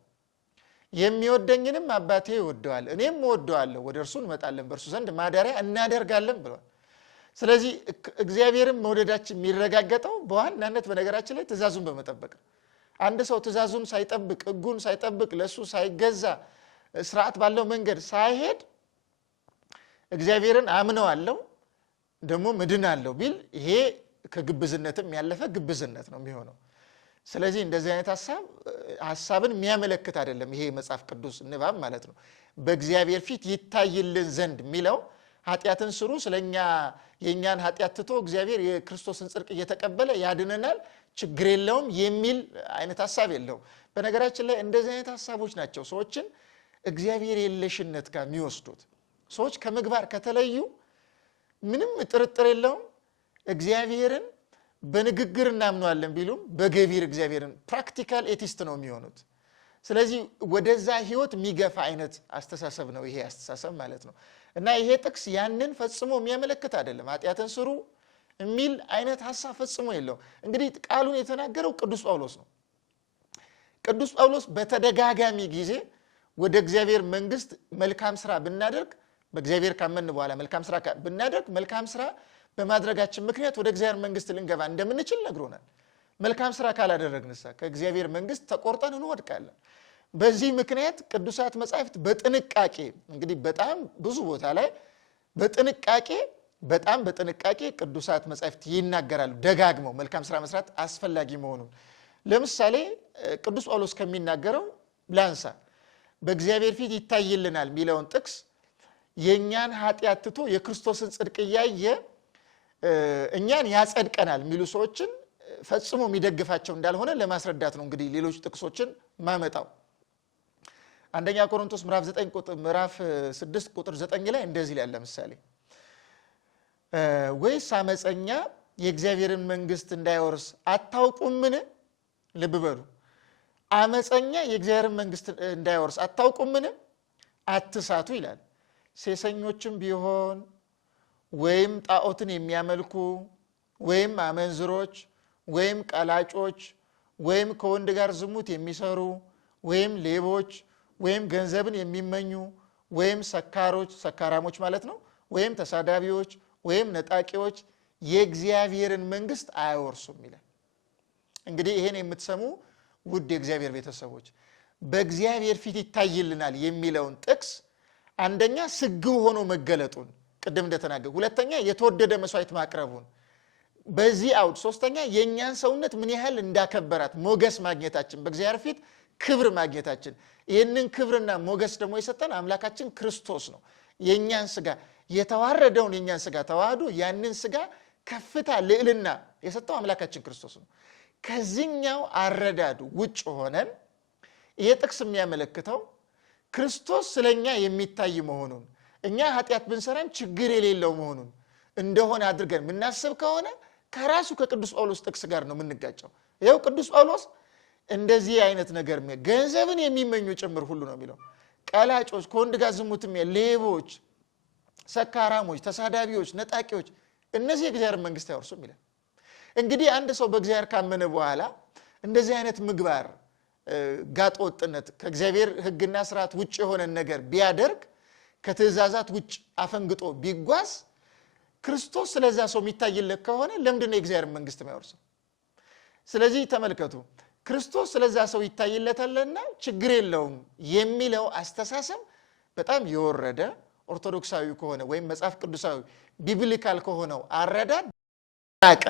የሚወደኝንም አባቴ ይወደዋል፣ እኔም እወደዋለሁ፣ ወደ እርሱ እንመጣለን፣ በእርሱ ዘንድ ማደሪያ እናደርጋለን ብሏል። ስለዚህ እግዚአብሔርን መውደዳችን የሚረጋገጠው በዋናነት በነገራችን ላይ ትእዛዙን በመጠበቅ ነው። አንድ ሰው ትእዛዙን ሳይጠብቅ ሕጉን ሳይጠብቅ ለሱ ሳይገዛ ስርዓት ባለው መንገድ ሳይሄድ እግዚአብሔርን አምነዋለሁ ደግሞ ምድናለሁ ቢል ይሄ ከግብዝነትም ያለፈ ግብዝነት ነው የሚሆነው። ስለዚህ እንደዚህ አይነት ሐሳብን የሚያመለክት አይደለም ይሄ መጽሐፍ ቅዱስ ንባብ ማለት ነው። በእግዚአብሔር ፊት ይታይልን ዘንድ የሚለው ኃጢአትን ስሩ ስለኛ የኛን ኃጢአት ትቶ እግዚአብሔር የክርስቶስን ጽድቅ እየተቀበለ ያድነናል ችግር የለውም የሚል አይነት ሐሳብ የለውም። በነገራችን ላይ እንደዚህ አይነት ሐሳቦች ናቸው ሰዎችን እግዚአብሔር የለሽነት ጋር የሚወስዱት። ሰዎች ከምግባር ከተለዩ ምንም ጥርጥር የለውም እግዚአብሔርን በንግግር እናምነዋለን ቢሉም በገቢር እግዚአብሔርን ፕራክቲካል ኤቲስት ነው የሚሆኑት። ስለዚህ ወደዛ ህይወት የሚገፋ አይነት አስተሳሰብ ነው ይሄ አስተሳሰብ ማለት ነው። እና ይሄ ጥቅስ ያንን ፈጽሞ የሚያመለክት አይደለም። ኃጢአትን ስሩ የሚል አይነት ሐሳብ ፈጽሞ የለው። እንግዲህ ቃሉን የተናገረው ቅዱስ ጳውሎስ ነው። ቅዱስ ጳውሎስ በተደጋጋሚ ጊዜ ወደ እግዚአብሔር መንግስት መልካም ስራ ብናደርግ በእግዚአብሔር ካመን በኋላ መልካም ስራ ብናደርግ መልካም ስራ በማድረጋችን ምክንያት ወደ እግዚአብሔር መንግስት ልንገባ እንደምንችል ነግሮናል። መልካም ስራ ካላደረግንሳ ከእግዚአብሔር መንግስት ተቆርጠን እንወድቃለን። በዚህ ምክንያት ቅዱሳት መጻሕፍት በጥንቃቄ እንግዲህ በጣም ብዙ ቦታ ላይ በጥንቃቄ ቅዱሳት መጻሕፍት ይናገራሉ ደጋግመው መልካም ስራ መስራት አስፈላጊ መሆኑን። ለምሳሌ ቅዱስ ጳውሎስ ከሚናገረው ላንሳ። በእግዚአብሔር ፊት ይታይልናል የሚለውን ጥቅስ የኛን ኃጢአት ትቶ የክርስቶስን ጽድቅ እያየ እኛን ያጸድቀናል የሚሉ ሰዎችን ፈጽሞ የሚደግፋቸው እንዳልሆነ ለማስረዳት ነው እንግዲህ ሌሎች ጥቅሶችን ማመጣው። አንደኛ ቆሮንቶስ ምዕራፍ 6 ቁጥር 9 ላይ እንደዚህ ላይ ለምሳሌ ወይስ አመፀኛ የእግዚአብሔርን መንግስት እንዳይወርስ አታውቁምን? ልብ በሉ። አመፀኛ የእግዚአብሔርን መንግስት እንዳይወርስ አታውቁምን? አትሳቱ ይላል። ሴሰኞችም ቢሆን ወይም ጣዖትን የሚያመልኩ ወይም አመንዝሮች ወይም ቀላጮች ወይም ከወንድ ጋር ዝሙት የሚሰሩ ወይም ሌቦች ወይም ገንዘብን የሚመኙ ወይም ሰካራሞች ማለት ነው ወይም ተሳዳቢዎች ወይም ነጣቂዎች የእግዚአብሔርን መንግስት አይወርሱም ይላል። እንግዲህ ይሄን የምትሰሙ ውድ የእግዚአብሔር ቤተሰቦች በእግዚአብሔር ፊት ይታይልናል የሚለውን ጥቅስ አንደኛ ስግው ሆኖ መገለጡን ቅድም እንደተናገርኩ፣ ሁለተኛ የተወደደ መስዋዕት ማቅረቡን በዚህ አውድ፣ ሶስተኛ የኛን ሰውነት ምን ያህል እንዳከበራት ሞገስ ማግኘታችን በእግዚአብሔር ፊት ክብር ማግኘታችን። ይህንን ክብርና ሞገስ ደግሞ የሰጠን አምላካችን ክርስቶስ ነው። የኛን ስጋ የተዋረደውን የኛን ስጋ ተዋህዶ ያንን ስጋ ከፍታ ልዕልና የሰጠው አምላካችን ክርስቶስ ነው። ከዚህኛው አረዳዱ ውጭ ሆነን ይሄ ጥቅስ የሚያመለክተው ክርስቶስ ስለኛ የሚታይ መሆኑን እኛ ኃጢአት ብንሰራም ችግር የሌለው መሆኑን እንደሆነ አድርገን ምናስብ ከሆነ ከራሱ ከቅዱስ ጳውሎስ ጥቅስ ጋር ነው የምንጋጨው። ይሄው ቅዱስ ጳውሎስ እንደዚህ አይነት ነገር ገንዘብን የሚመኙ ጭምር ሁሉ ነው የሚለው፣ ቀላጮች፣ ከወንድ ጋር ዝሙትም፣ ሌቦች፣ ሰካራሞች፣ ተሳዳቢዎች፣ ነጣቂዎች እነዚህ የእግዚአብሔር መንግስት አይወርሱም ይላል። እንግዲህ አንድ ሰው በእግዚአብሔር ካመነ በኋላ እንደዚህ አይነት ምግባር ጋጥ ወጥነት ከእግዚአብሔር ሕግና ስርዓት ውጭ የሆነ ነገር ቢያደርግ ከትእዛዛት ውጭ አፈንግጦ ቢጓዝ ክርስቶስ ስለዛ ሰው የሚታይለት ከሆነ ለምንድን ነው የእግዚአብሔር መንግስት የማይወርሰው? ስለዚህ ተመልከቱ፣ ክርስቶስ ስለዛ ሰው ይታይለታልና ችግር የለውም የሚለው አስተሳሰብ በጣም የወረደ ኦርቶዶክሳዊ ከሆነ ወይም መጽሐፍ ቅዱሳዊ ቢብሊካል ከሆነው አረዳድ ራቀ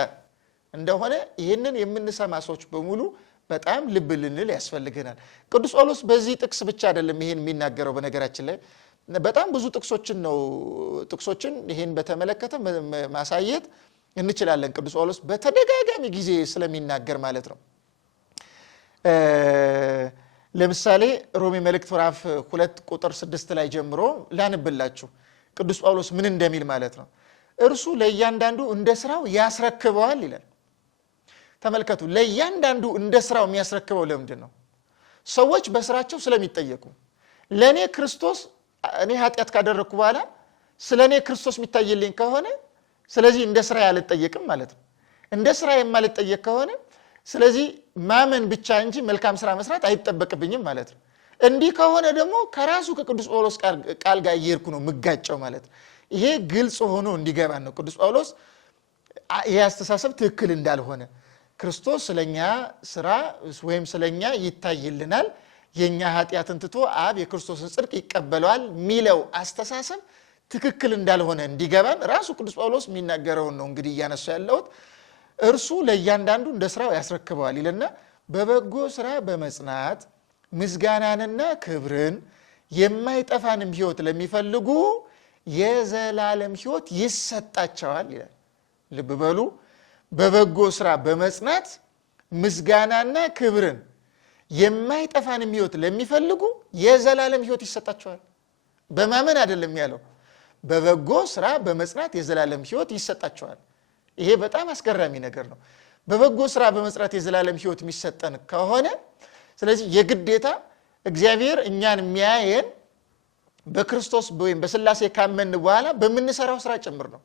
እንደሆነ ይህንን የምንሰማ ሰዎች በሙሉ በጣም ልብ ልንል ያስፈልገናል። ቅዱስ ጳውሎስ በዚህ ጥቅስ ብቻ አይደለም ይሄን የሚናገረው። በነገራችን ላይ በጣም ብዙ ጥቅሶችን ይሄን በተመለከተ ማሳየት እንችላለን። ቅዱስ ጳውሎስ በተደጋጋሚ ጊዜ ስለሚናገር ማለት ነው። ለምሳሌ ሮሜ መልእክት ምዕራፍ 2 ቁጥር 6 ላይ ጀምሮ ላንብላችሁ ቅዱስ ጳውሎስ ምን እንደሚል ማለት ነው። እርሱ ለእያንዳንዱ እንደ ስራው ያስረክበዋል ይላል። ተመልከቱ፣ ለእያንዳንዱ እንደ ስራው የሚያስረክበው ለምንድን ነው? ሰዎች በስራቸው ስለሚጠየቁ። ለእኔ ክርስቶስ እኔ ኃጢአት ካደረግኩ በኋላ ስለ እኔ ክርስቶስ የሚታይልኝ ከሆነ ስለዚህ እንደ ስራ ያልጠየቅም ማለት ነው። እንደ ስራ የማልጠየቅ ከሆነ ስለዚህ ማመን ብቻ እንጂ መልካም ስራ መስራት አይጠበቅብኝም ማለት ነው። እንዲህ ከሆነ ደግሞ ከራሱ ከቅዱስ ጳውሎስ ቃል ጋር እየሄድኩ ነው ምጋጨው ማለት ነው። ይሄ ግልጽ ሆኖ እንዲገባን ነው ቅዱስ ጳውሎስ ይሄ አስተሳሰብ ትክክል እንዳልሆነ፣ ክርስቶስ ስለኛ ስራ ወይም ስለኛ ይታይልናል፣ የኛ ኃጢአትን ትቶ አብ የክርስቶስን ጽድቅ ይቀበለዋል ሚለው አስተሳሰብ ትክክል እንዳልሆነ እንዲገባን ራሱ ቅዱስ ጳውሎስ የሚናገረውን ነው እንግዲህ እያነሱ ያለሁት። እርሱ ለእያንዳንዱ እንደ ስራው ያስረክበዋል ይልና በበጎ ስራ በመጽናት ምስጋናንና ክብርን የማይጠፋንም ሕይወት ለሚፈልጉ የዘላለም ሕይወት ይሰጣቸዋል ይላል። ልብ በሉ፣ በበጎ ስራ በመጽናት ምስጋናና ክብርን የማይጠፋንም ሕይወት ለሚፈልጉ የዘላለም ሕይወት ይሰጣቸዋል። በማመን አይደለም ያለው፣ በበጎ ስራ በመጽናት የዘላለም ሕይወት ይሰጣቸዋል። ይሄ በጣም አስገራሚ ነገር ነው። በበጎ ስራ በመጽናት የዘላለም ሕይወት የሚሰጠን ከሆነ ስለዚህ የግዴታ እግዚአብሔር እኛን የሚያየን በክርስቶስ ወይም በስላሴ ካመን በኋላ በምንሰራው ስራ ጭምር ነው።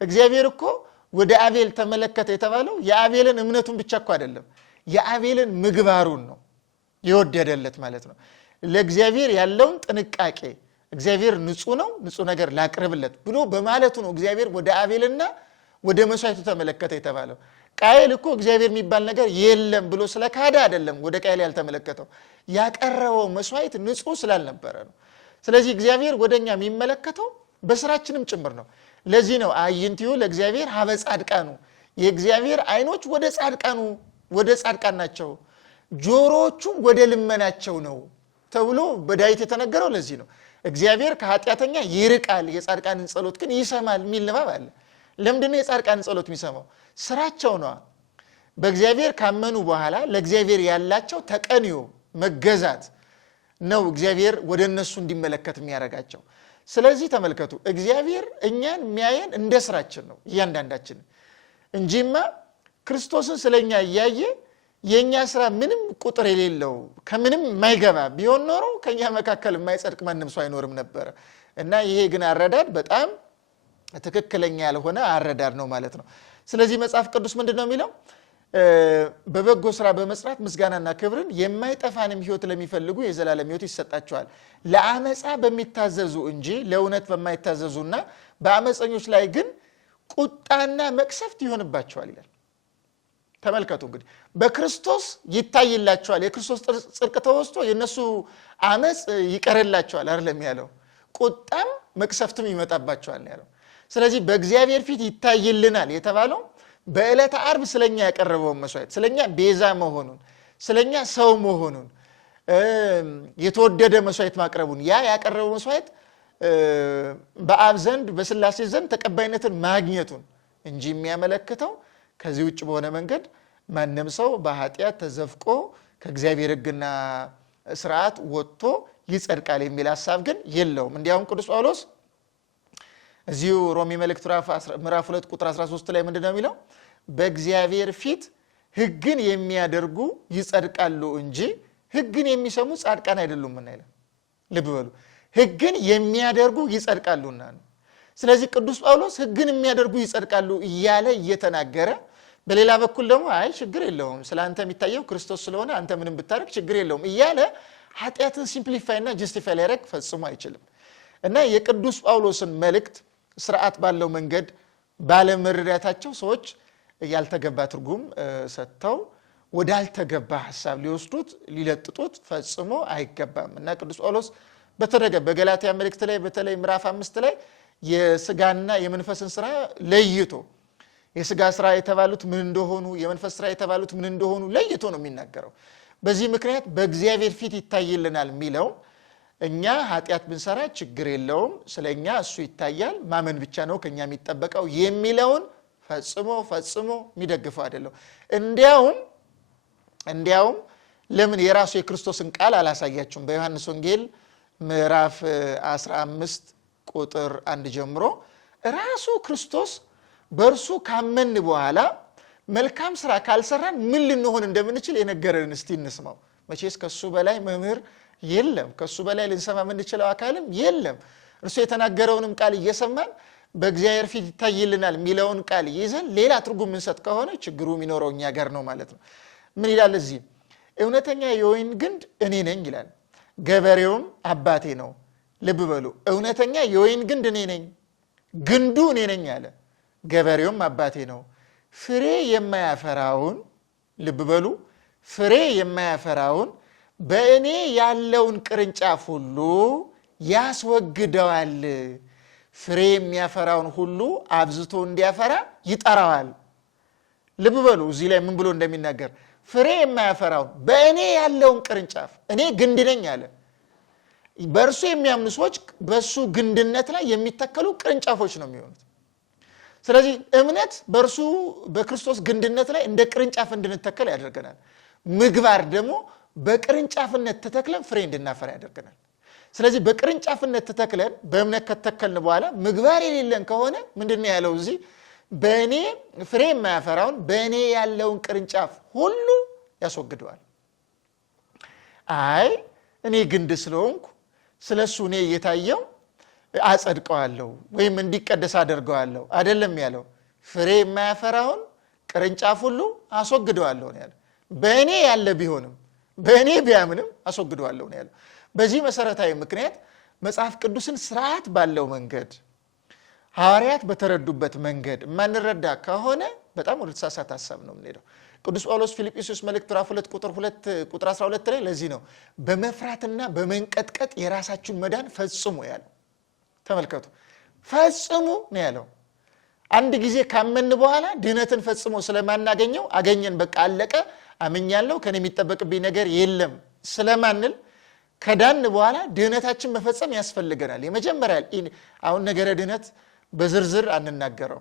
እግዚአብሔር እኮ ወደ አቤል ተመለከተ የተባለው የአቤልን እምነቱን ብቻ እኮ አይደለም፣ የአቤልን ምግባሩን ነው የወደደለት ማለት ነው። ለእግዚአብሔር ያለውን ጥንቃቄ እግዚአብሔር ንጹህ ነው፣ ንጹህ ነገር ላቅርብለት ብሎ በማለቱ ነው እግዚአብሔር ወደ አቤልና ወደ መስዋዕቱ ተመለከተ የተባለው። ቃየል እኮ እግዚአብሔር የሚባል ነገር የለም ብሎ ስለካደ አይደለም ወደ ቃየል ያልተመለከተው፣ ያቀረበው መስዋዕት ንጹህ ስላልነበረ ነው። ስለዚህ እግዚአብሔር ወደኛ የሚመለከተው በስራችንም ጭምር ነው። ለዚህ ነው አዕይንቲሁ ለእግዚአብሔር ሀበ ጻድቃኑ፣ የእግዚአብሔር አይኖች ወደ ጻድቃን ናቸው፣ ጆሮዎቹም ወደ ልመናቸው ነው ተብሎ በዳዊት የተነገረው ለዚህ ነው። እግዚአብሔር ከኃጢአተኛ ይርቃል፣ የጻድቃንን ጸሎት ግን ይሰማል የሚል ንባብ አለ። ለምንድነው የጻድቃንን ጸሎት የሚሰማው? ስራቸው ነው። በእግዚአብሔር ካመኑ በኋላ ለእግዚአብሔር ያላቸው ተቀንዮ መገዛት ነው እግዚአብሔር ወደ እነሱ እንዲመለከት የሚያደርጋቸው። ስለዚህ ተመልከቱ፣ እግዚአብሔር እኛን የሚያየን እንደ ስራችን ነው እያንዳንዳችን እንጂማ ክርስቶስን ስለኛ እያየ የኛ ስራ ምንም ቁጥር የሌለው ከምንም የማይገባ ቢሆን ኖሮ ከኛ መካከል የማይጸድቅ ማንም ሰው አይኖርም ነበር። እና ይሄ ግን አረዳድ በጣም ትክክለኛ ያልሆነ አረዳድ ነው ማለት ነው። ስለዚህ መጽሐፍ ቅዱስ ምንድነው የሚለው? በበጎ ስራ በመጽናት ምስጋናና ክብርን የማይጠፋንም ሕይወት ለሚፈልጉ የዘላለም ሕይወት ይሰጣቸዋል፣ ለአመፃ በሚታዘዙ እንጂ ለእውነት በማይታዘዙና በአመፀኞች ላይ ግን ቁጣና መቅሰፍት ይሆንባቸዋል ይላል። ተመልከቱ እንግዲህ በክርስቶስ ይታይላቸዋል፣ የክርስቶስ ጽድቅ ተወስቶ የነሱ አመፅ ይቀርላቸዋል አይደለም ያለው፣ ቁጣም መቅሰፍትም ይመጣባቸዋል ያለው። ስለዚህ በእግዚአብሔር ፊት ይታይልናል የተባለው በዕለተ ዓርብ ስለኛ ያቀረበውን መስዋዕት፣ ስለኛ ቤዛ መሆኑን፣ ስለኛ ሰው መሆኑን፣ የተወደደ መስዋዕት ማቅረቡን፣ ያ ያቀረበው መስዋዕት በአብ ዘንድ በስላሴ ዘንድ ተቀባይነትን ማግኘቱን እንጂ የሚያመለክተው ከዚህ ውጭ በሆነ መንገድ ማንም ሰው በኃጢአት ተዘፍቆ ከእግዚአብሔር ሕግና ስርዓት ወጥቶ ይጸድቃል የሚል ሐሳብ ግን የለውም። እንዲያውም ቅዱስ ጳውሎስ እዚሁ ሮሜ መልእክት ምዕራፍ 2 ቁጥር 13 ላይ ምንድነው የሚለው? በእግዚአብሔር ፊት ሕግን የሚያደርጉ ይጸድቃሉ እንጂ ሕግን የሚሰሙ ጻድቃን አይደሉም እና ይላል። ልብ በሉ፣ ሕግን የሚያደርጉ ይጸድቃሉና ነው። ስለዚህ ቅዱስ ጳውሎስ ሕግን የሚያደርጉ ይጸድቃሉ እያለ እየተናገረ፣ በሌላ በኩል ደግሞ አይ ችግር የለውም ስለአንተ የሚታየው ክርስቶስ ስለሆነ አንተ ምንም ብታደርግ ችግር የለውም እያለ ኃጢአትን ሲምፕሊፋይ እና ጀስቲፋይ ሊያደርግ ፈጽሞ አይችልም። እና የቅዱስ ጳውሎስን መልእክት ስርዓት ባለው መንገድ ባለመረዳታቸው ሰዎች ያልተገባ ትርጉም ሰጥተው ወዳልተገባ ሐሳብ ሊወስዱት ሊለጥጡት ፈጽሞ አይገባም። እና ቅዱስ ጳውሎስ በገላትያ መልእክት ላይ በተለይ ምዕራፍ 5 ላይ የስጋና የመንፈስን ስራ ለይቶ የስጋ ስራ የተባሉት ምን እንደሆኑ የመንፈስ ስራ የተባሉት ምን እንደሆኑ ለይቶ ነው የሚናገረው። በዚህ ምክንያት በእግዚአብሔር ፊት ይታይልናል የሚለው እኛ ኃጢአት ብንሰራ ችግር የለውም ስለኛ እሱ ይታያል ማመን ብቻ ነው ከኛ የሚጠበቀው የሚለውን ፈጽሞ የሚደግፈው አይደለም። እንዲያውም ለምን የራሱ የክርስቶስን ቃል አላሳያችሁም? በዮሐንስ ወንጌል ምዕራፍ 15 ቁጥር 1 ጀምሮ ራሱ ክርስቶስ በእርሱ ካመን በኋላ መልካም ስራ ካልሰራን ምን ልንሆን እንደምንችል የነገረን እስቲ እንስማው። መቼስ ከሱ በላይ መምህር የለም፣ ከሱ በላይ ልንሰማ የምንችለው አካልም የለም። እርሱ የተናገረውንም ቃል እየሰማን በእግዚአብሔር ፊት ይታይልናል የሚለውን ቃል ይዘን ሌላ ትርጉም ምንሰጥ ከሆነ ችግሩ የሚኖረው እኛ ጋር ነው ማለት ነው። ምን ይላል እዚህ? እውነተኛ የወይን ግንድ እኔ ነኝ ይላል፣ ገበሬውም አባቴ ነው። ልብ በሉ፣ እውነተኛ የወይን ግንድ እኔ ነኝ፣ ግንዱ እኔ ነኝ አለ፣ ገበሬውም አባቴ ነው። ፍሬ የማያፈራውን ልብ በሉ፣ ፍሬ የማያፈራውን በእኔ ያለውን ቅርንጫፍ ሁሉ ያስወግደዋል፣ ፍሬ የሚያፈራውን ሁሉ አብዝቶ እንዲያፈራ ይጠራዋል። ልብ በሉ እዚህ ላይ ምን ብሎ እንደሚናገር፣ ፍሬ የማያፈራውን በእኔ ያለውን ቅርንጫፍ፣ እኔ ግንድ ነኝ አለ። በእርሱ የሚያምኑ ሰዎች በእሱ ግንድነት ላይ የሚተከሉ ቅርንጫፎች ነው የሚሆኑት። ስለዚህ እምነት በእርሱ በክርስቶስ ግንድነት ላይ እንደ ቅርንጫፍ እንድንተከል ያደርገናል። ምግባር ደግሞ በቅርንጫፍነት ተተክለን ፍሬ እንድናፈራ ያደርገናል። ስለዚህ በቅርንጫፍነት ተተክለን በእምነት ከተተከልን በኋላ ምግባር የሌለን ከሆነ ምንድነው ያለው እዚህ? በእኔ ፍሬ የማያፈራውን በእኔ ያለውን ቅርንጫፍ ሁሉ ያስወግደዋል። አይ እኔ ግንድ ስለሆንኩ ስለሱ እኔ እየታየው አጸድቀዋለሁ ወይም እንዲቀደስ አደርገዋለሁ አይደለም ያለው። ፍሬ የማያፈራውን ቅርንጫፍ ሁሉ አስወግደዋለሁ ነው ያለው። በእኔ ያለ ቢሆንም በእኔ ቢያምንም አስወግደዋለሁ ነው ያለው። በዚህ መሰረታዊ ምክንያት መጽሐፍ ቅዱስን ስርዓት ባለው መንገድ ሐዋርያት በተረዱበት መንገድ ማንረዳ ከሆነ በጣም ወደ ተሳሳተ ሐሳብ ነው የምንሄደው። ቅዱስ ጳውሎስ ፊልጵስዩስ መልእክት ምዕራፍ 2 ቁጥር 12 ላይ ለዚህ ነው በመፍራትና በመንቀጥቀጥ የራሳችሁን መዳን ፈጽሙ ያለው። ተመልከቱ፣ ፈጽሙ ነው ያለው። አንድ ጊዜ ካመን በኋላ ድህነትን ፈጽሞ ስለማናገኘው አገኘን በቃ አለቀ አምኛለሁ ከኔ የሚጠበቅብኝ ነገር የለም ስለማንል ከዳን በኋላ ድህነታችን መፈጸም ያስፈልገናል። የመጀመሪያ አሁን ነገረ ድህነት በዝርዝር አንናገረው።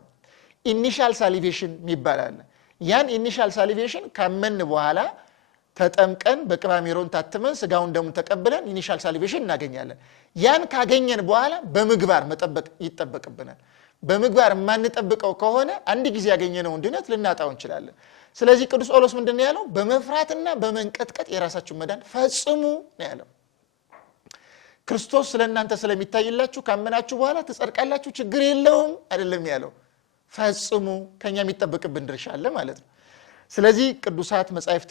ኢኒሻል ሳሊቬሽን ይባላል። ያን ኢኒሻል ሳሊቬሽን ካመን በኋላ ተጠምቀን በቅባ ሜሮን ታትመን ስጋውን ደሙን ተቀብለን ኢኒሻል ሳሊቬሽን እናገኛለን። ያን ካገኘን በኋላ በምግባር መጠበቅ ይጠበቅብናል። በምግባር የማንጠብቀው ከሆነ አንድ ጊዜ ያገኘነውን ድነት ልናጣው እንችላለን። ስለዚህ ቅዱስ ጳውሎስ ምንድን ነው ያለው? በመፍራትና በመንቀጥቀጥ የራሳችሁን መዳን ፈጽሙ ነው ያለው። ክርስቶስ ስለእናንተ ስለሚታይላችሁ ካመናችሁ በኋላ ትጸድቃላችሁ፣ ችግር የለውም አይደለም ያለው። ፈጽሙ፣ ከኛ የሚጠበቅብን ድርሻ አለ ማለት ነው። ስለዚህ ቅዱሳት መጻሕፍት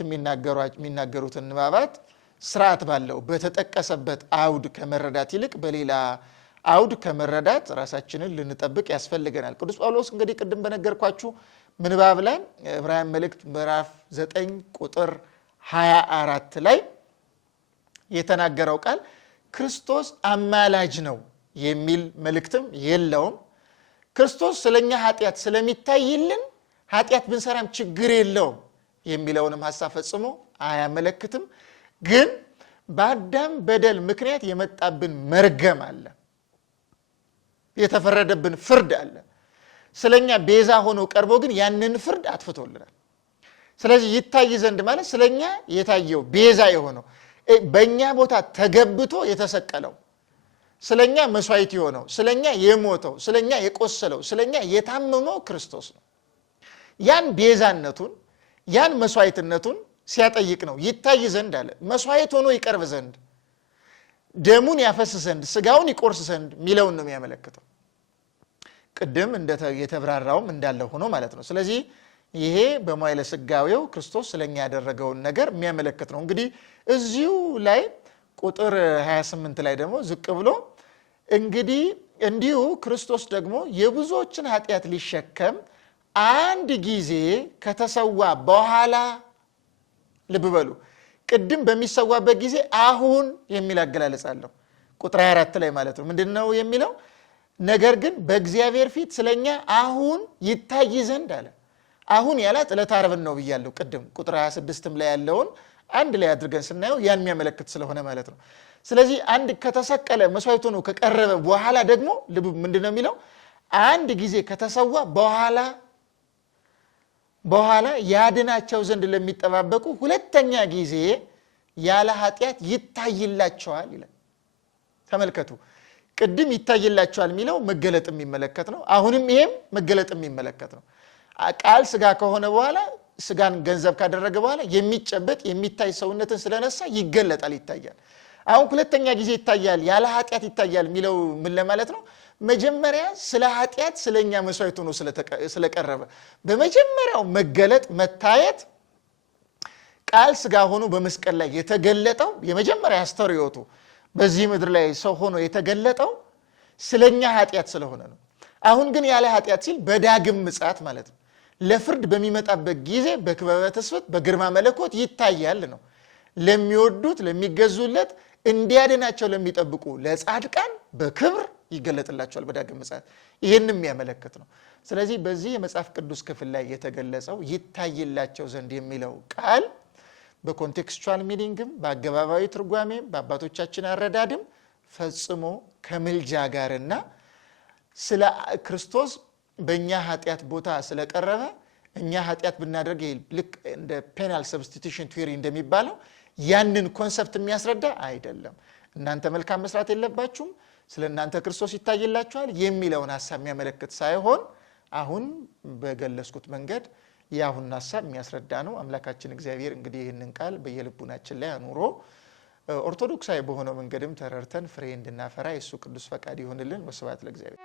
የሚናገሩትን ንባባት ስርዓት ባለው በተጠቀሰበት አውድ ከመረዳት ይልቅ በሌላ አውድ ከመረዳት ራሳችንን ልንጠብቅ ያስፈልገናል። ቅዱስ ጳውሎስ እንግዲህ ቅድም በነገርኳችሁ ምንባብ ላይ ዕብራውያን መልእክት ምዕራፍ 9 ቁጥር 24 ላይ የተናገረው ቃል ክርስቶስ አማላጅ ነው የሚል መልእክትም የለውም። ክርስቶስ ስለኛ ኃጢአት ስለሚታይልን ኃጢአት ብንሰራም ችግር የለውም የሚለውንም ሐሳብ ፈጽሞ አያመለክትም። ግን በአዳም በደል ምክንያት የመጣብን መርገም አለ፣ የተፈረደብን ፍርድ አለ። ስለኛ ቤዛ ሆኖ ቀርቦ ግን ያንን ፍርድ አጥፍቶልናል። ስለዚህ ይታይ ዘንድ ማለት ስለኛ የታየው ቤዛ የሆነው በእኛ ቦታ ተገብቶ የተሰቀለው ስለኛ መስዋዕት የሆነው ስለኛ የሞተው ስለኛ የቆሰለው ስለኛ የታመመው ክርስቶስ ነው። ያን ቤዛነቱን ያን መስዋዕትነቱን ሲያጠይቅ ነው ይታይ ዘንድ አለ። መስዋዕት ሆኖ ይቀርብ ዘንድ ደሙን ያፈስ ዘንድ ስጋውን ይቆርስ ዘንድ ሚለውን ነው የሚያመለክተው። ቅድም የተብራራውም እንዳለ ሆኖ ማለት ነው። ስለዚህ ይሄ በመዋዕለ ሥጋዌው ክርስቶስ ስለኛ ያደረገውን ነገር የሚያመለክት ነው። እንግዲህ እዚሁ ላይ ቁጥር 28 ላይ ደግሞ ዝቅ ብሎ እንግዲህ እንዲሁ ክርስቶስ ደግሞ የብዙዎችን ኃጢአት ሊሸከም አንድ ጊዜ ከተሰዋ በኋላ ልብ በሉ፣ ቅድም በሚሰዋበት ጊዜ አሁን የሚል አገላለጽ አለው። ቁጥር 24 ላይ ማለት ነው። ምንድነው የሚለው? ነገር ግን በእግዚአብሔር ፊት ስለኛ አሁን ይታይ ዘንድ አለ። አሁን ያላት ዕለተ ዓርብን ነው ብያለሁ ቅድም። ቁጥር 26ም ላይ ያለውን አንድ ላይ አድርገን ስናየው ያን የሚያመለክት ስለሆነ ማለት ነው። ስለዚህ አንድ ከተሰቀለ መስዋዕት ሆኖ ከቀረበ በኋላ ደግሞ ልብ ምንድነው የሚለው? አንድ ጊዜ ከተሰዋ በኋላ ያድናቸው ዘንድ ለሚጠባበቁ ሁለተኛ ጊዜ ያለ ኃጢአት ይታይላቸዋል ይላል። ተመልከቱ፣ ቅድም ይታይላቸዋል የሚለው መገለጥ የሚመለከት ነው። አሁንም ይሄም መገለጥ የሚመለከት ነው። ቃል ስጋ ከሆነ በኋላ ስጋን ገንዘብ ካደረገ በኋላ የሚጨበጥ የሚታይ ሰውነትን ስለነሳ ይገለጣል፣ ይታያል። አሁን ሁለተኛ ጊዜ ይታያል፣ ያለ ኃጢአት ይታያል የሚለው ምን ለማለት ነው? መጀመሪያ ስለ ኃጢአት ስለኛ መስዋዕት ሆኖ ስለቀረበ በመጀመሪያው መገለጥ መታየት ቃል ስጋ ሆኖ በመስቀል ላይ የተገለጠው የመጀመሪያ አስተርእዮቱ በዚህ ምድር ላይ ሰው ሆኖ የተገለጠው ስለኛ ኃጢአት ስለሆነ ነው። አሁን ግን ያለ ኃጢአት ሲል በዳግም ምጽአት ማለት ነው። ለፍርድ በሚመጣበት ጊዜ በክበበ ትስብእት በግርማ መለኮት ይታያል ነው። ለሚወዱት ለሚገዙለት እንዲያድናቸው ለሚጠብቁ ለጻድቃን በክብር ይገለጥላቸዋል በዳግም ምጽአት። ይህንም የሚያመለክት ነው። ስለዚህ በዚህ የመጽሐፍ ቅዱስ ክፍል ላይ የተገለጸው ይታይላቸው ዘንድ የሚለው ቃል በኮንቴክስቹዋል ሚኒንግም በአገባባዊ ትርጓሜም በአባቶቻችን አረዳድም ፈጽሞ ከምልጃ ጋርና ስለ ክርስቶስ በእኛ ኃጢአት ቦታ ስለቀረበ እኛ ኃጢአት ብናደርግ ልክ እንደ ፔናል ሰብስቲቱሽን ቲዮሪ እንደሚባለው ያንን ኮንሰፕት የሚያስረዳ አይደለም። እናንተ መልካም መስራት የለባችሁም፣ ስለ እናንተ ክርስቶስ ይታይላችኋል የሚለውን ሐሳብ የሚያመለክት ሳይሆን አሁን በገለጽኩት መንገድ የአሁን ሐሳብ የሚያስረዳ ነው። አምላካችን እግዚአብሔር እንግዲህ ይህንን ቃል በየልቡናችን ላይ አኑሮ ኦርቶዶክሳዊ በሆነው መንገድም ተረድተን ፍሬ እንድናፈራ የእሱ ቅዱስ ፈቃድ ይሆንልን። ወስብሐት ለእግዚአብሔር።